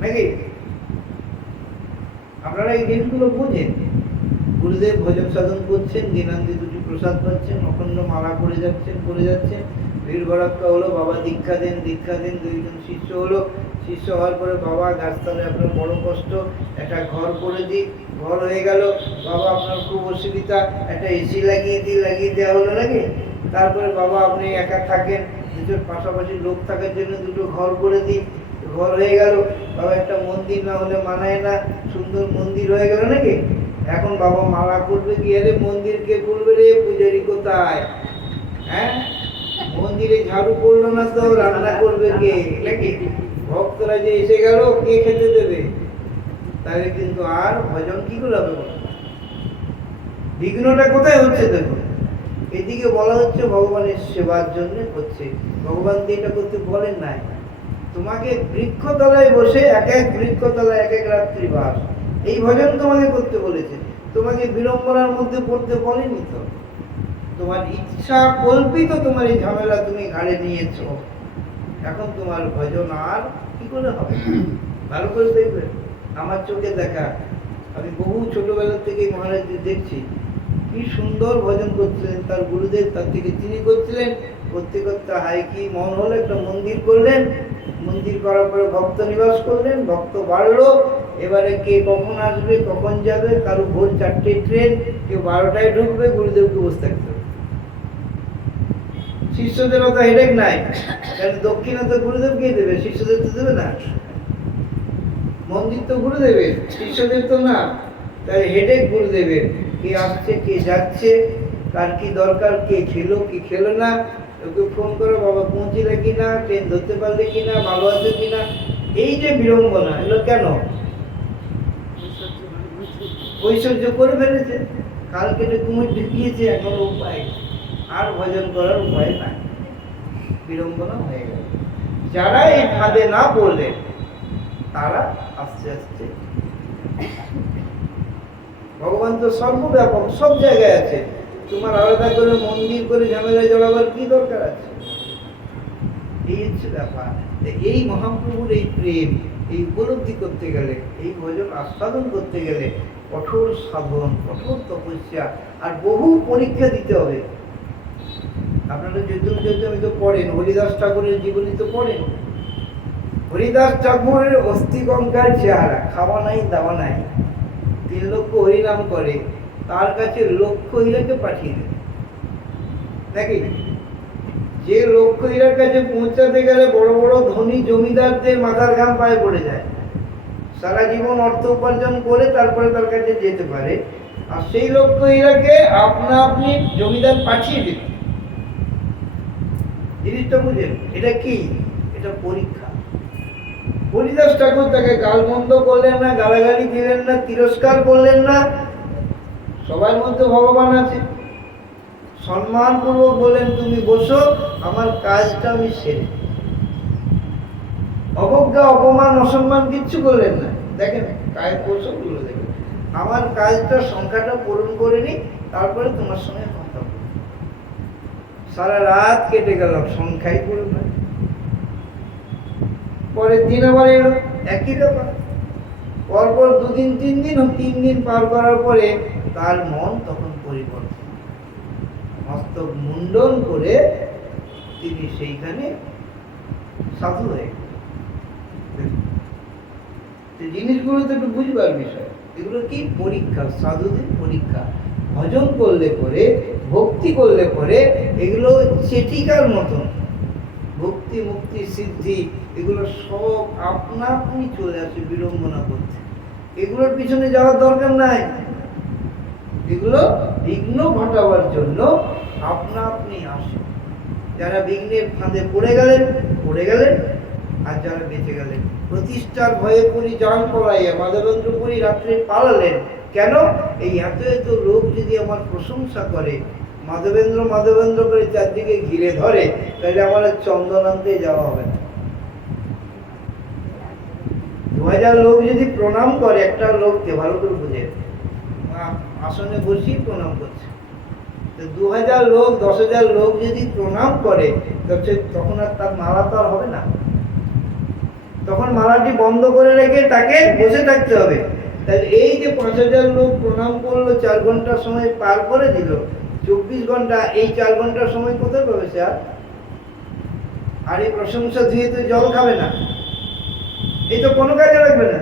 নাকি? আপনারা এই জিনিসগুলো বুঝেন। গুরুদেব ভজন সাধন করছেন, জ্ঞানান্দি দুটি প্রসাদ পাচ্ছেন, অখণ্ড মালা করে যাচ্ছেন, ভিড় ভড়াক্কা হলো, বাবা দীক্ষা দেন, 2জন শিষ্য হলো। শিষ্য হওয়ার পরে বাবা গাছতলায় আপনার বড় কষ্ট, একটা ঘর করে দিই, ঘর হয়ে গেল। বাবা আপনার খুব অসুবিধা, একটা এসি লাগিয়ে দেওয়া হলো, নাকি? তারপরে বাবা আপনি একা থাকেন, দুটোর পাশাপাশি লোক থাকার জন্য 2টো ঘর করে দিই, ঘর হয়ে গেল। বাবা একটা মন্দির না হলে মানায় না, সুন্দর মন্দির হয়ে গেল, নাকি? এখন বাবা মালা করবে গিয়ে, রে মন্দির কে করবে রে, পূজারি কোথায়? হ্যাঁ, মন্দিরে ঝাড়ু পড়লো না তো রান্না করবে কে, নাকি? ভক্তরা যে এসে গেল, কে খেতে দেবে? তাহলে কিন্তু আর ভজন কি করে হবে? বিঘ্নটা কোথায় হচ্ছে? দেখুন, এদিকে বলা হচ্ছে ভগবানের সেবার জন্য করছে। ভগবান এটা করতে বলেন নাই। তোমাকে বৃক্ষতলায় বসে এক এক বৃক্ষতলায় এক এক রাত্রি বাস, এই ভজন তোমাকে করতে বলেছে। তোমাকে বিড়ম্বনার মধ্যে পড়তে বলেনি তো। তোমার ইচ্ছা কল্পিত তোমার এই ঝামেলা তুমি ঘাড়ে নিয়েছো। এখন তোমার ভজন আর কি করে হবে? ভালো করে দেখবে। আমার চোখে দেখা, আমি বহু ছোটবেলা থেকে মহারাজদের দেখছি, কি কি সুন্দর ভজন করছিলেন, তার গুরুদেব তার থেকে তিনি করছিলেন। করতে করতে হাই কি মন হলো, একটা মন্দির করলেন। মন্দির করার পরে ভক্ত নিবাস করলেন, ভক্ত বাড়লো। এবারে কে কখন আসবে, কখন যাবে, কারো ভোর 4টে ট্রেন, কেউ 12টায় ঢুকবে, গুরুদেবকে বসে থাকতে হবে। শিষ্যদের অত হেডেক নাই, কারণ দক্ষিণা তো গুরুদেবকেই দেবে, শিষ্যদের তো দেবে না। মন্দির তো গুরুদেবের, শিষ্যদের তো না। তাই হেডেক গুরুদেবের, কে আসছে কে যাচ্ছে, কার কি দরকার, কে খেলো কি খেলো না, ওকে ফোন করো বাবা পৌঁছিলে কিনা, ট্রেন ধরতে পারলে কিনা, ভালো আছে কিনা। এই যে বিড়ম্বনা, এগুলো কেন? ঐশ্বর্য করে ফেলেছে, কাল কেটে কুমির ঢুকিয়েছে, এখন উপায় আর ভজন করার উপায় নাই, বিড়ম্বনা হয়ে গেল। যারা এই ফাঁদে না পড়লেন তারা আস্তে আস্তে, ভগবান তো সর্বব্যাপক, সব জায়গায় আছে, তোমার আলাদা করে মন্দির করে ঝামেলায় জড়াবার কি দরকার আছে? এই হচ্ছে ব্যাপার। এই মহাপ্রভুর এই প্রেম, এই উপলব্ধি করতে গেলে, এই ভজন আস্বাদন করতে গেলে কঠোর সাধন, কঠোর তপস্যা আর বহু পরীক্ষা দিতে হবে। আপনারা চৈতন্য তো পড়েন, হরিদাস ঠাকুরের জীবনী তো পড়েন। হরিদাস ঠাকুরের অস্থি কঙ্কাল চেহারা, খাওয়া নাই দাওয়া নাই, 3 লক্ষ হরিনাম করে, তার কাছে লক্ষ হীরাকে পাঠিয়ে দেন নাকি? যে লক্ষ হীরার কাছে পৌঁছাতে গেলে বড় বড় ধনী জমিদারদের মাথার ঘাম পায়ে পড়ে যায়, সারা জীবন অর্থ উপার্জন করে তারপরে তার কাছে যেতে পারে। আর সেই লক্ষ হীরাকে আপনা আপনি জমিদার পাঠিয়ে দিন। জিনিসটা বুঝেন, এটা কি? এটা পরীক্ষা। হরিদাস ঠাকুর তাকে গালমন্দ করলেন না, গালাগালি দিলেন না, তিরস্কার করলেন না। সবার মধ্যে ভগবান আছে, সম্মানপূর্বক বলেন তুমি বসো, আমার কাজটা আমি সেরে। অবজ্ঞা, অপমান, অসম্মান কিচ্ছু করলেন না। দেখেন কায়ের কৌশলগুলো দেখেন, আমার কাজটা সংখ্যাটা পূরণ করে নি, তারপরে তোমার সঙ্গে কথা বলবো। সারা রাত কেটে গেল, সংখ্যাই পূরণ হয়। পরের দিন আবার এলো, একই ব্যাপার। পরপর 2 দিন 3 দিন 3 দিন পার করার পরে তার মন তখন পরিবর্তন, মস্তক মুন্ডন করে তিনি সেইখানে সাধু হয়ে গেলেন। জিনিসগুলো তো একটু বুঝবার বিষয়। এগুলো কি? পরীক্ষা, সাধুদের পরীক্ষা। ভজন করলে পরে, ভক্তি করলে পরে এগুলো চেটিকার মতন, ভক্তি মুক্তি সিদ্ধি এগুলো সব আপনা আপনি চলে আসে বিড়ম্বনা করতে। এগুলোর পিছনে যাওয়ার দরকার নাই। এগুলো বিঘ্ন ঘটাবার জন্য আপনা আপনি আসে। যারা বিঘ্নের ফাঁদে পড়ে গেলেন, আর যারা বেঁচে গেলেন। প্রতিষ্ঠার ভয়ে পুরী জান পড়াইয়া মাধবেন্দ্র পুরী রাত্রে পালালেন। কেন? এই এত এত লোক যদি আমার প্রশংসা করে, মাধবেন্দ্র করে চারদিকে ঘিরে ধরে, তাহলে আমার চন্দন আনতে যাওয়া হবে না। 2000 লোক যদি প্রণাম করে একটা লোককে, ভালো করে বুঝে, আসনে বসিয়ে প্রণাম করছে, 2000 লোক 10,000 লোক যদি প্রণাম করে, তখন আর তার মালা তো আর হবে না। তখন মালাটি বন্ধ করে রেখে তাকে বসে থাকতে হবে। তাহলে এই যে 5000 লোক প্রণাম করলো, 4 ঘন্টার সময় পার করে দিল, 24 ঘন্টা, এই 4 ঘন্টার সময় কোথায় পাবে সে? আর এই প্রশংসা ধুয়ে তো জল খাবে না, এই তো কোনো কাজে লাগবে না।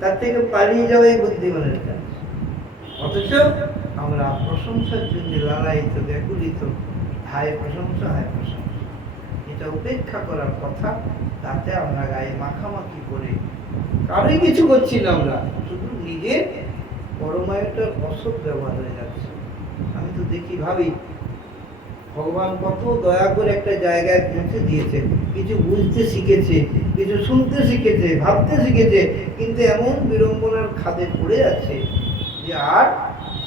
তার থেকে পালিয়ে যাওয়া এই বুদ্ধিমানের কাজ। অথচ আমরা প্রশংসার জন্য লালায়িত, ব্যাকুলিত, হায় প্রশংসা, হায় প্রশংসা, এটা উপেক্ষা করার কথা। তাতে আমরা গায়ে মাখামাখি করে কারোই কিছু করছি না, আমরা শুধু নিজের পরমায়ুটার অসৎ ব্যবহার হয়ে যাচ্ছে। আমি তো দেখি, ভাবি ভগবান কত দয়া করে একটা জায়গায় পৌঁছে দিয়েছে, কিছু বুঝতে শিখেছে, কিছু শুনতে শিখেছে, ভাবতে শিখেছে, কিন্তু এমন বিড়ম্বনার খাদে পড়ে যাচ্ছে যে আর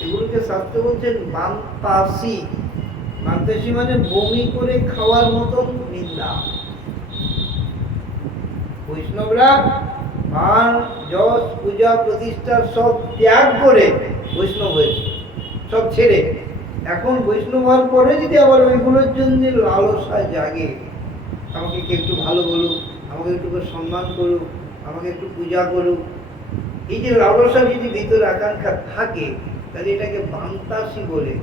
এগুলোকে শাস্ত্র বলছেন বান্তাসি। বান্তাসি মানে বমি করে খাওয়ার মতন নিন্দা। বৈষ্ণবরা মান, যশ, পূজা, প্রতিষ্ঠা সব ত্যাগ করে বৈষ্ণব হয়েছে, সব ছেড়ে। এখন বৈষ্ণব হওয়ার পরে যদি আবার ওইগুলোর জন্য লালসা জাগে, আমাকে কে একটু ভালো বলুক, আমাকে একটু সম্মান করুক, আমাকে একটু পূজা করুক, এই যে লালসা যদি ভিতরে আকাঙ্ক্ষা থাকে, তাহলে এটাকে বান্তাসি বলে,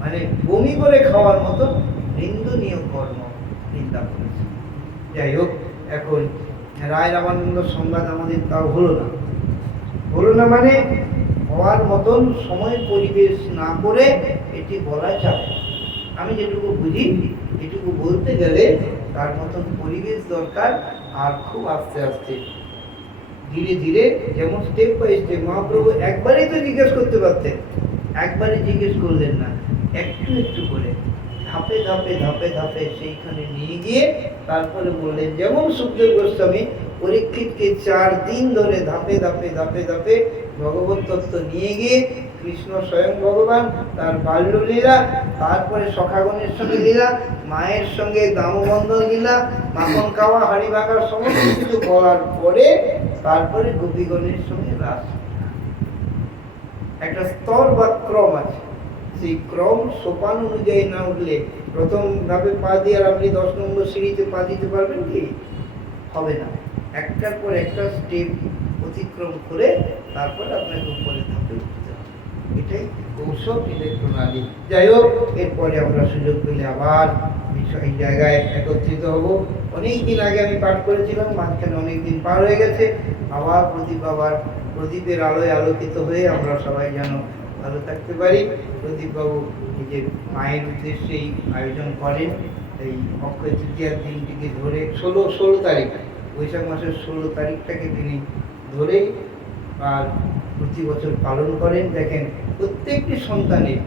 মানে বমি করে খাওয়ার মতো নিন্দনীয় কর্ম নিন্দা করেছে। যাই হোক, এখন রায় রামানন্দ সংবাদ আমাদের তাও হলো না মানে হওয়ার মতন সময় পরিবেশ না করে এটি বলা যাবে। আমি যেটুকু বুঝি এটুকু বলতে গেলে তার মতন পরিবেশ দরকার, আর খুব আস্তে আস্তে ধীরে ধীরে, যেমন স্টেপ বাই স্টেপ। মহাপ্রভু একবারেই তো জিজ্ঞেস করতে পারতেন, একবারে জিজ্ঞেস করলেন না, একটু একটু করে ধাপে ধাপে ধাপে ধাপে সেইখানে নিয়ে গিয়ে তারপরে বললেন। যেমন সুখদেব গোস্বামী পরীক্ষিতকে 4 দিন ধরে ধাপে ধাপে ধাপে ধাপে ভগবত তত্ত্ব নিয়ে গিয়ে কৃষ্ণ স্বয়ং ভগবান, তার বাল্যলীলা, তারপরে সখাগণের সঙ্গে লীলা, মায়ের সঙ্গে দামবন্ধন লীলা, মাখন খাওয়া, হাড়ি ভাঙার সমস্ত কিছু বলার পরে তারপরে গোপীগণের সঙ্গে রাস। একটা স্তর বা ক্রম আছে, সেই ক্রম সোপান অনুযায়ী না উঠলে প্রথম ধাপে পা দিয়ে আর আপনি 10 নম্বর সিঁড়িতে পা দিতে পারবেন কি? হবে না। একটার পর একটা স্টেপ অতিক্রম করে তারপরে আপনাকে উপরে ধাপে উঠতে হবে। এটাই কৌশল, এটাই প্রণালী। যাই হোক, এরপরে আমরা সুযোগ পেলে আবার এই জায়গায় একত্রিত হব। অনেকদিন আগে আমি পাঠ করেছিলাম, মাঝখানে অনেকদিন পার হয়ে গেছে। আবার প্রদীপের আলোয় আলোকিত হয়ে আমরা সবাই যেন ভালো থাকতে পারি। প্রদীপবাবু নিজের মায়ের উদ্দেশ্যেই আয়োজন করেন। এই অক্ষয় তৃতীয়ার দিনটিকে ধরে 16 তারিখ, বৈশাখ মাসের 16 তারিখটাকে তিনি ধরেই আর প্রতি বছর পালন করেন। দেখেন, প্রত্যেকটি সন্তানের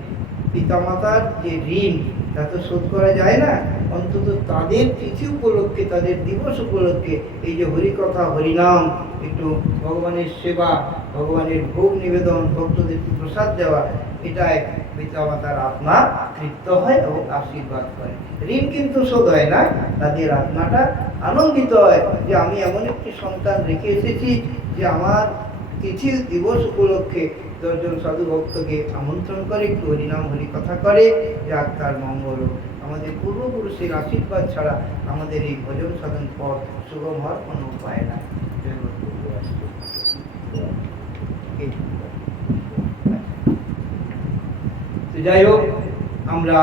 পিতামাতার যে ঋণ তা তো শোধ করা যায় না, অন্তত তাদের তিথি উপলক্ষে, তাদের দিবস উপলক্ষে এই যে হরিকথা, হরিনাম, একটু ভগবানের সেবা, ভগবানের ভোগ নিবেদন, ভক্তদের প্রসাদ দেওয়া, এটাই পিতামাতার আত্মা তৃপ্ত হয় এবং আশীর্বাদ করে। ঋণ কিন্তু শোধ হয় না, তাদের আত্মাটা আনন্দিত হয় যে আমি এমন একটি সন্তান রেখে এসেছি যে আমার তিথি দিবস উপলক্ষে 10 জন সাধু ভক্তকে আমন্ত্রণ করে, একটু হরিনাম হরিকথা করে, যাক তার মঙ্গল। আমাদের পূর্বপুরুষের আশীর্বাদ ছাড়া আমাদের এই ভজন সাধন পথ সুগম হওয়ার কোনো উপায় নাই। যাই হোক, আমরা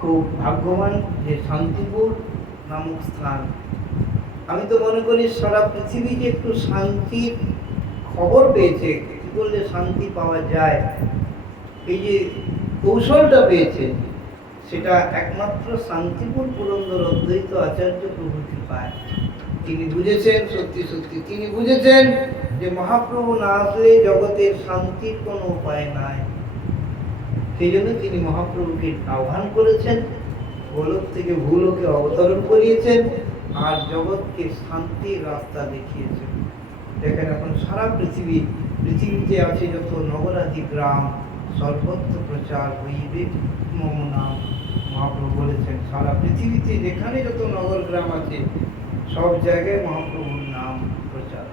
খুব ভাগ্যবান যে শান্তিপুর নামক স্থান, আমি তো মনে করি সারা পৃথিবী যে একটু শান্তির খবর পেয়েছে, কি করলে শান্তি পাওয়া যায়, এই যে কৌশলটা পেয়েছে, সেটা একমাত্র শান্তিপুর পুরন্দর অদ্বৈত আচার্য প্রভুর কৃপায়। তিনি বুঝেছেন, সত্যি সত্যি তিনি বুঝেছেন যে মহাপ্রভু না আসলে জগতের শান্তির কোনো উপায় নাই। সেই জন্য তিনি মহাপ্রভুকে আহ্বান করেছেন, গোলক থেকে ভূলোকে অবতরণ করিয়েছেন আর জগৎকে শান্তির রাস্তা দেখিয়েছেন। দেখেন, এখন সারা পৃথিবীতে আছে যত নগরাধি গ্রাম, সর্বত্র প্রচার হইবে মম নাম। মহাপ্রভু বলেছেন সারা পৃথিবীতে যেখানে যত নগর গ্রাম আছে সব জায়গায় মহাপ্রভুর নাম প্রচার।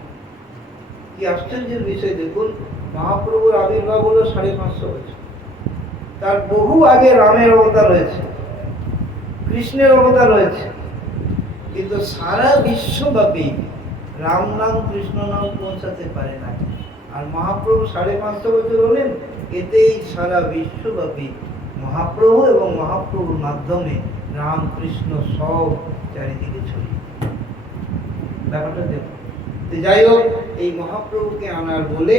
কি আশ্চর্যের বিষয়! দেখুন, মহাপ্রভুর আবির্ভাব হলো 550 বছর, তার বহু আগে রামের অবতার হয়েছে, কৃষ্ণের অবতার হয়েছে, কিন্তু সারা বিশ্বব্যাপী রাম নাম কৃষ্ণ নাম পৌঁছাতে পারে না। আর মহাপ্রভু 550 বছর হলেন, এতেই সারা বিশ্বব্যাপী মহাপ্রভু এবং মহাপ্রভুর মাধ্যমে রাম কৃষ্ণ সব চারিদিকে ছড়িয়ে। ব্যাপারটা দেখুন। যাই হোক, এই মহাপ্রভুকে আনার বলে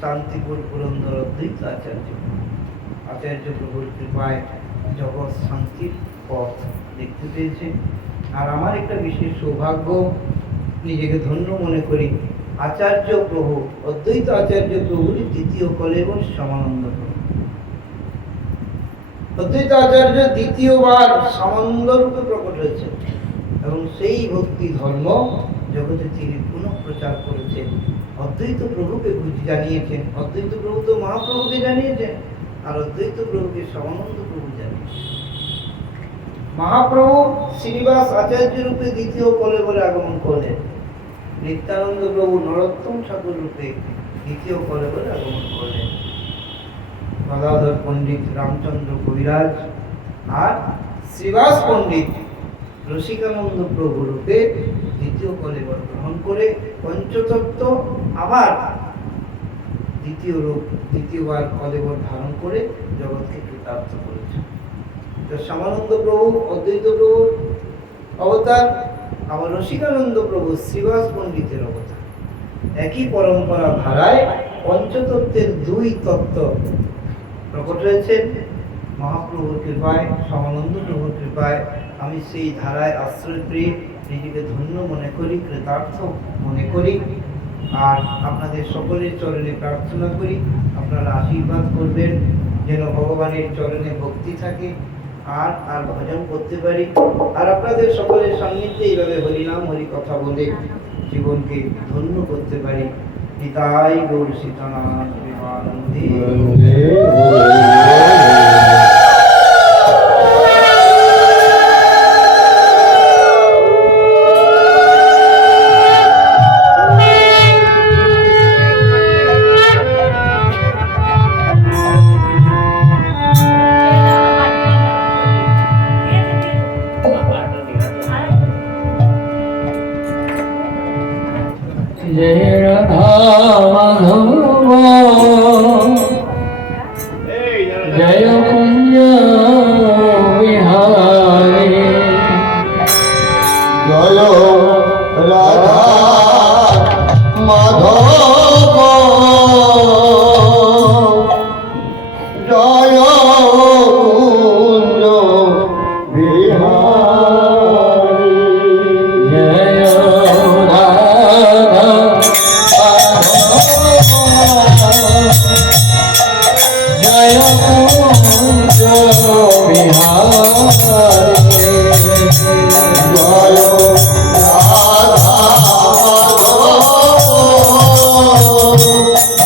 শান্তিপুর পুরন্দর অদ্বৈত আচার্য প্রভুর কৃপায় জগৎ শান্তির পথ দেখতে পেয়েছে। আর আমার একটা বিশেষ সৌভাগ্য, নিজেকে ধন্য মনে করি, আচার্য প্রভু, অদ্বৈত আচার্য প্রভুর দ্বিতীয় কলেবর শ্যামানন্দ প্রভু। অদ্বৈত আচার্য দ্বিতীয়বার সামান্য রূপে প্রকট হয়েছে এবং সেই ভক্তি ধর্ম জগতে তিনি পুনঃ প্রচার করেছেন। অদ্বৈত প্রভুকে জানিয়েছেন, অদ্বৈত প্রভু তো মহাপ্রভুকে জানিয়েছেন, আর অদ্বৈত প্রভুকে শ্যামানন্দ প্রভু জানিয়েছেন। মহাপ্রভু শ্রীনিবাস আচার্য রূপে দ্বিতীয় কলেবরে আগমন করলেন, নিত্যানন্দ প্রভু নরোত্তম ঠাকুর রূপে দ্বিতীয় কলেবরে আগমন করলেন, গদাধর পণ্ডিত রামচন্দ্র কবিরাজ আর শ্রীবাস পণ্ডিত রসিকানন্দ প্রভু রূপে দ্বিতীয় কলেবর গ্রহণ করে পঞ্চতত্ত্ব আবার দ্বিতীয়বার কলেবর ধারণ করে জগৎকে কৃতার্থ করেছেন। তো শ্যামানন্দ প্রভু অদ্বৈত প্রভুর অবতার, আমার রসিকানন্দ প্রভু শ্রীবাস পণ্ডিতের অবতার। একই পরম্পরা ধারায় পঞ্চতত্ত্বের দুই তত্ত্ব প্রকট হয়েছেন। মহাপ্রভুর কৃপায়, শ্যামানন্দ প্রভুর কৃপায় আমি সেই ধারায় আশ্রয় পেয়ে নিজেকে ধন্য মনে করি, কৃতার্থ মনে করি। আর আপনাদের সকলের চরণে প্রার্থনা করি আপনারা আশীর্বাদ করবেন যেন ভগবানের চরণে ভক্তি থাকে আর আর ভজন করতে পারি, আর আপনাদের সকলের সান্নিধ্যে এইভাবে হরিনাম হরি কথা বলে জীবনকে ধন্য করতে পারি। নিতাই গৌর সীতানাথ প্রেমানন্দে। जय राधा माधव जय कुंज विहारी जय राधा माधव जय कुंज बिहारी जय राधा जय कुंज बिहारी जय राधा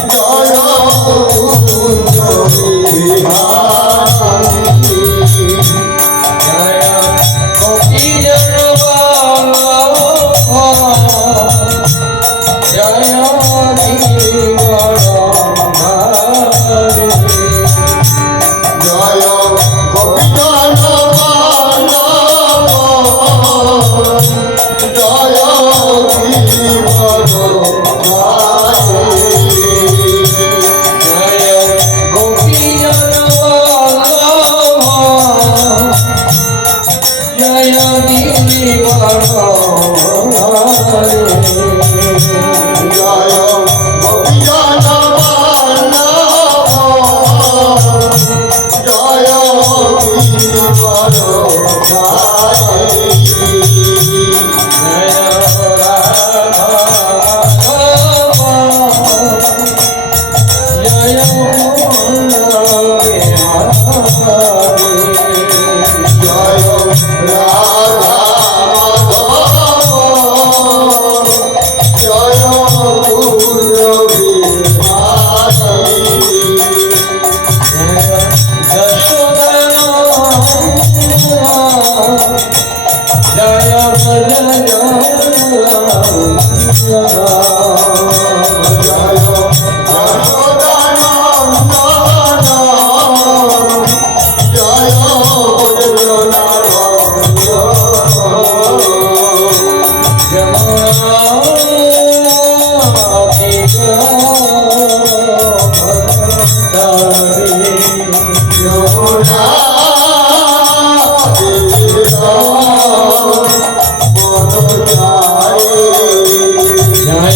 जय कुंज बिहारी जय गोपी जनवाला जय दीवाना जय गोपीजन बाला जय जय गोपी जनवाला जय दीवाना जय गोपीजन बाला जय जय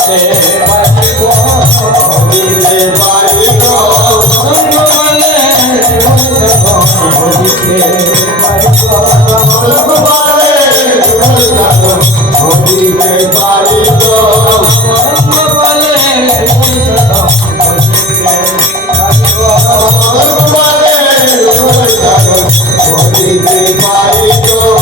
বলিতে পারি গো ভগবানে বলিতে পারি গো ভগবানে বলিতে পারি গো বলিতে পারি গো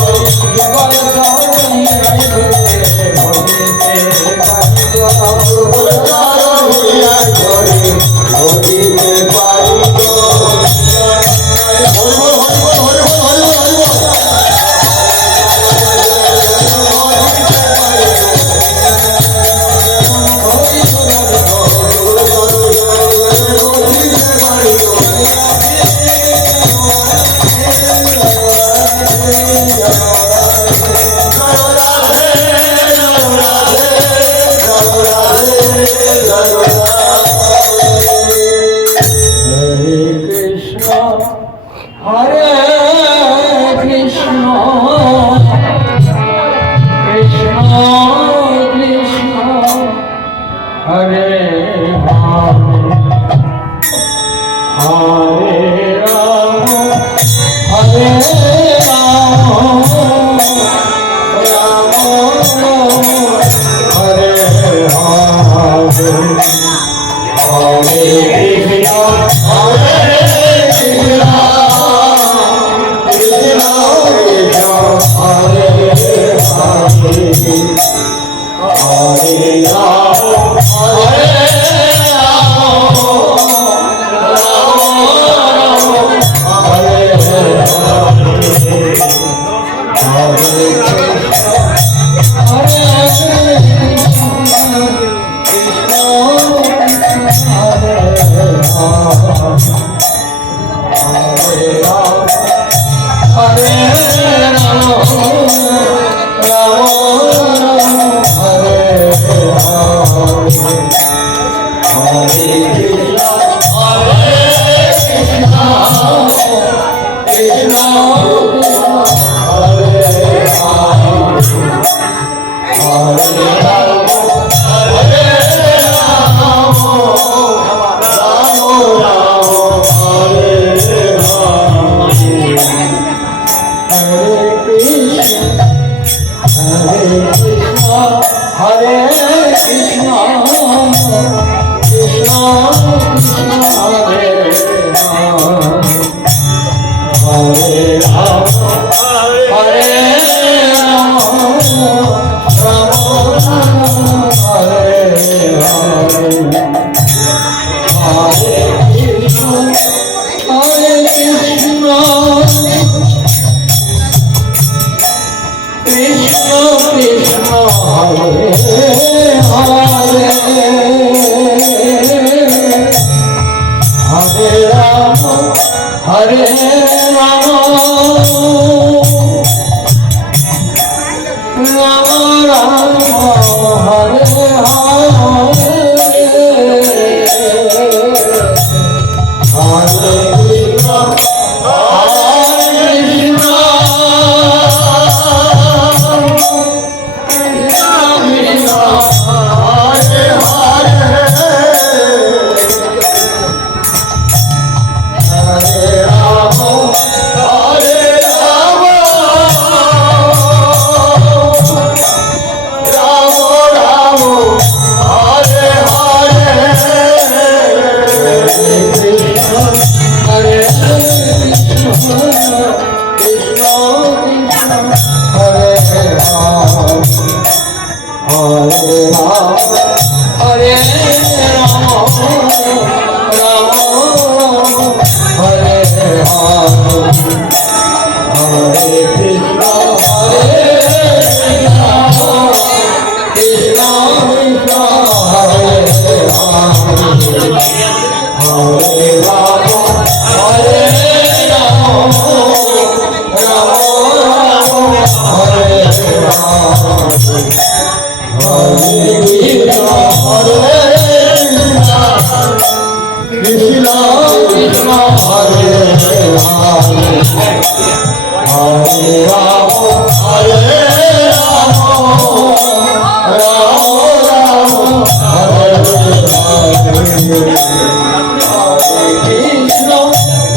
কৃষ্ণ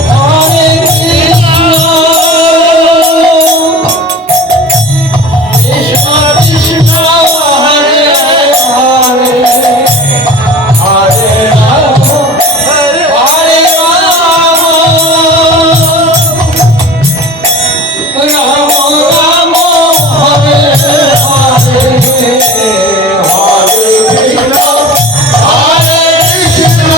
হরে কৃষ্ণ কৃষ্ণ কৃষ্ণ হরে হরে হরে রাম হরে রাম রাম রাম হরে হরে হরে কৃষ্ণ হরে কৃষ্ণ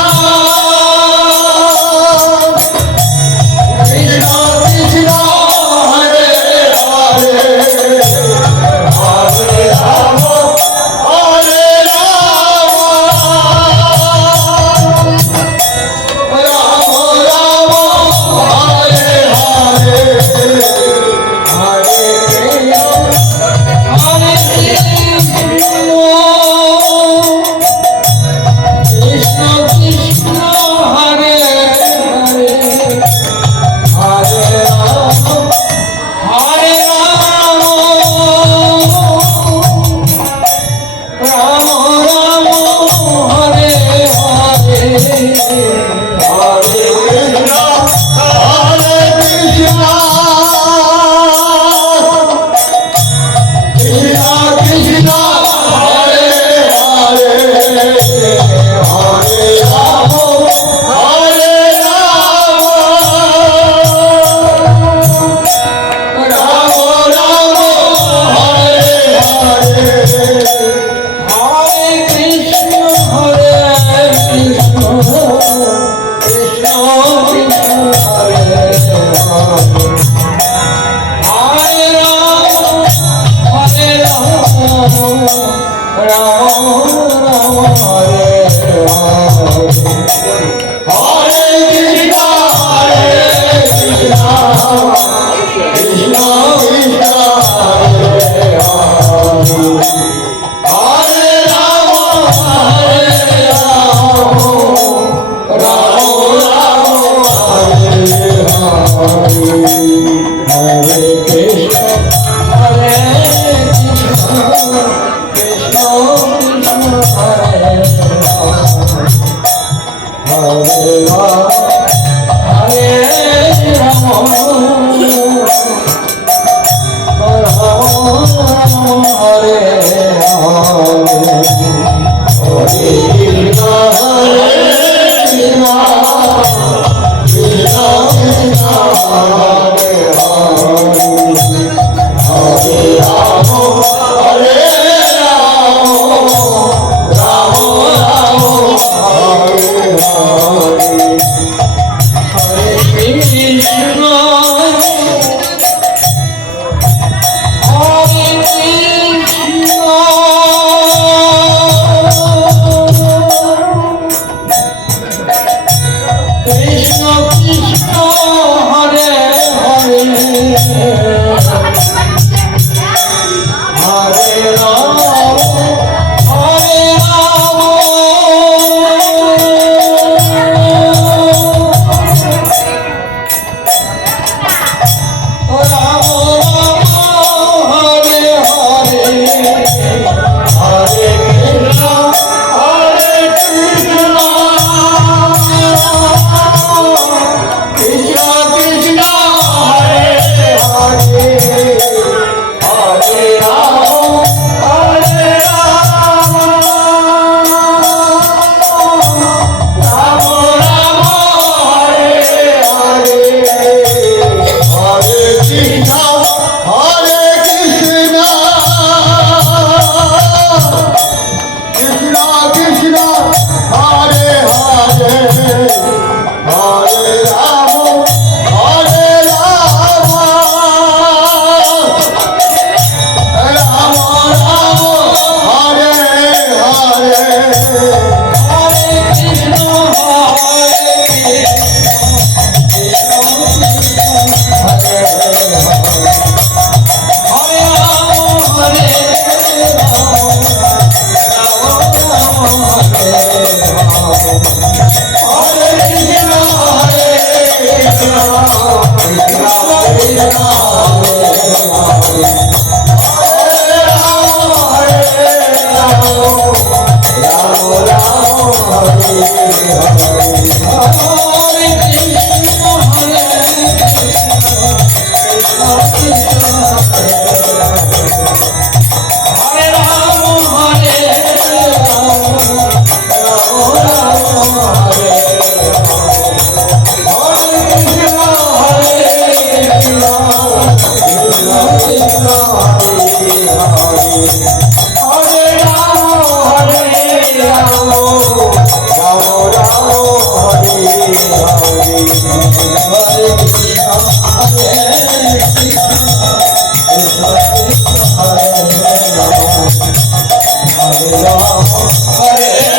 Hare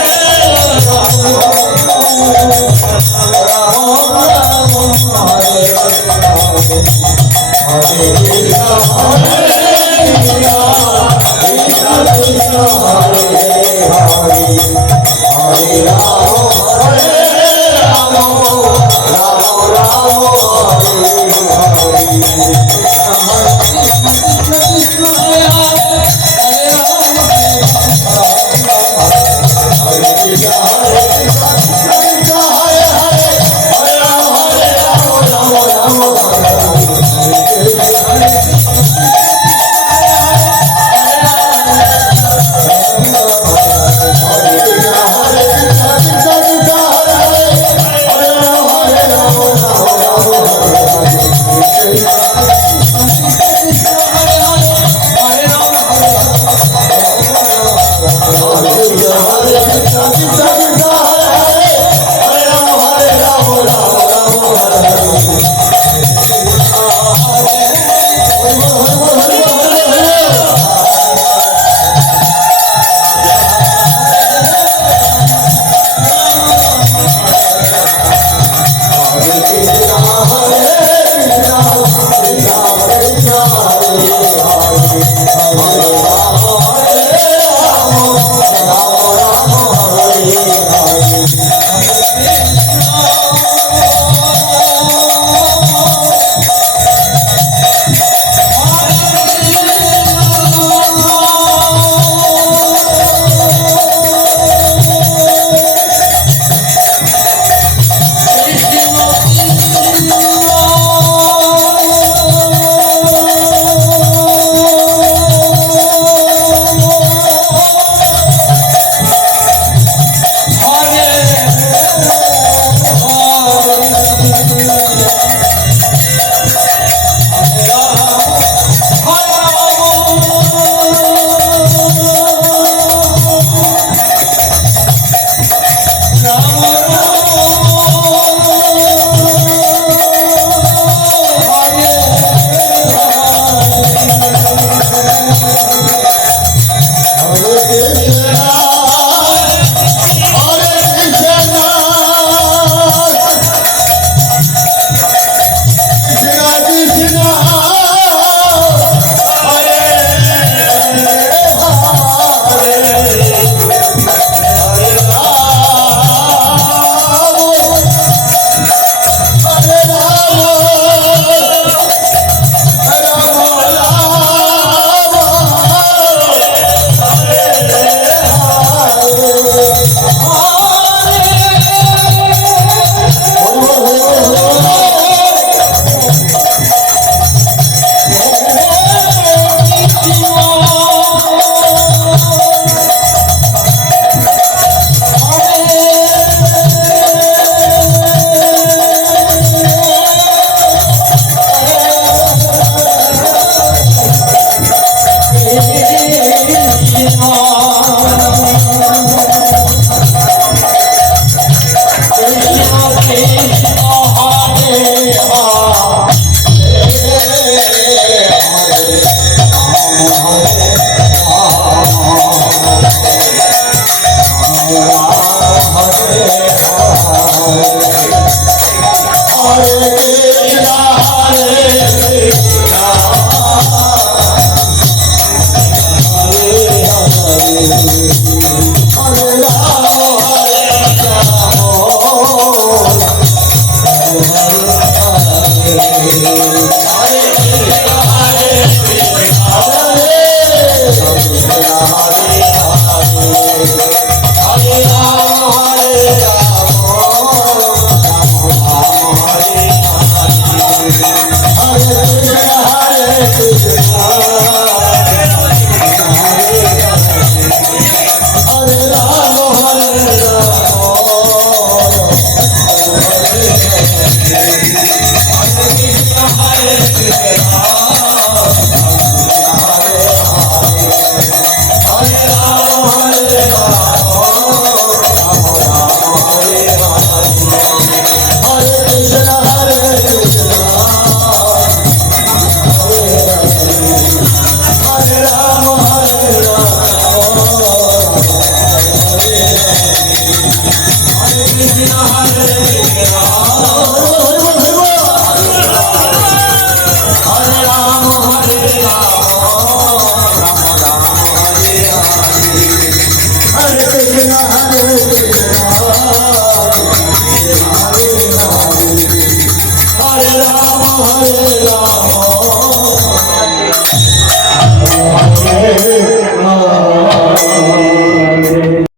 Hare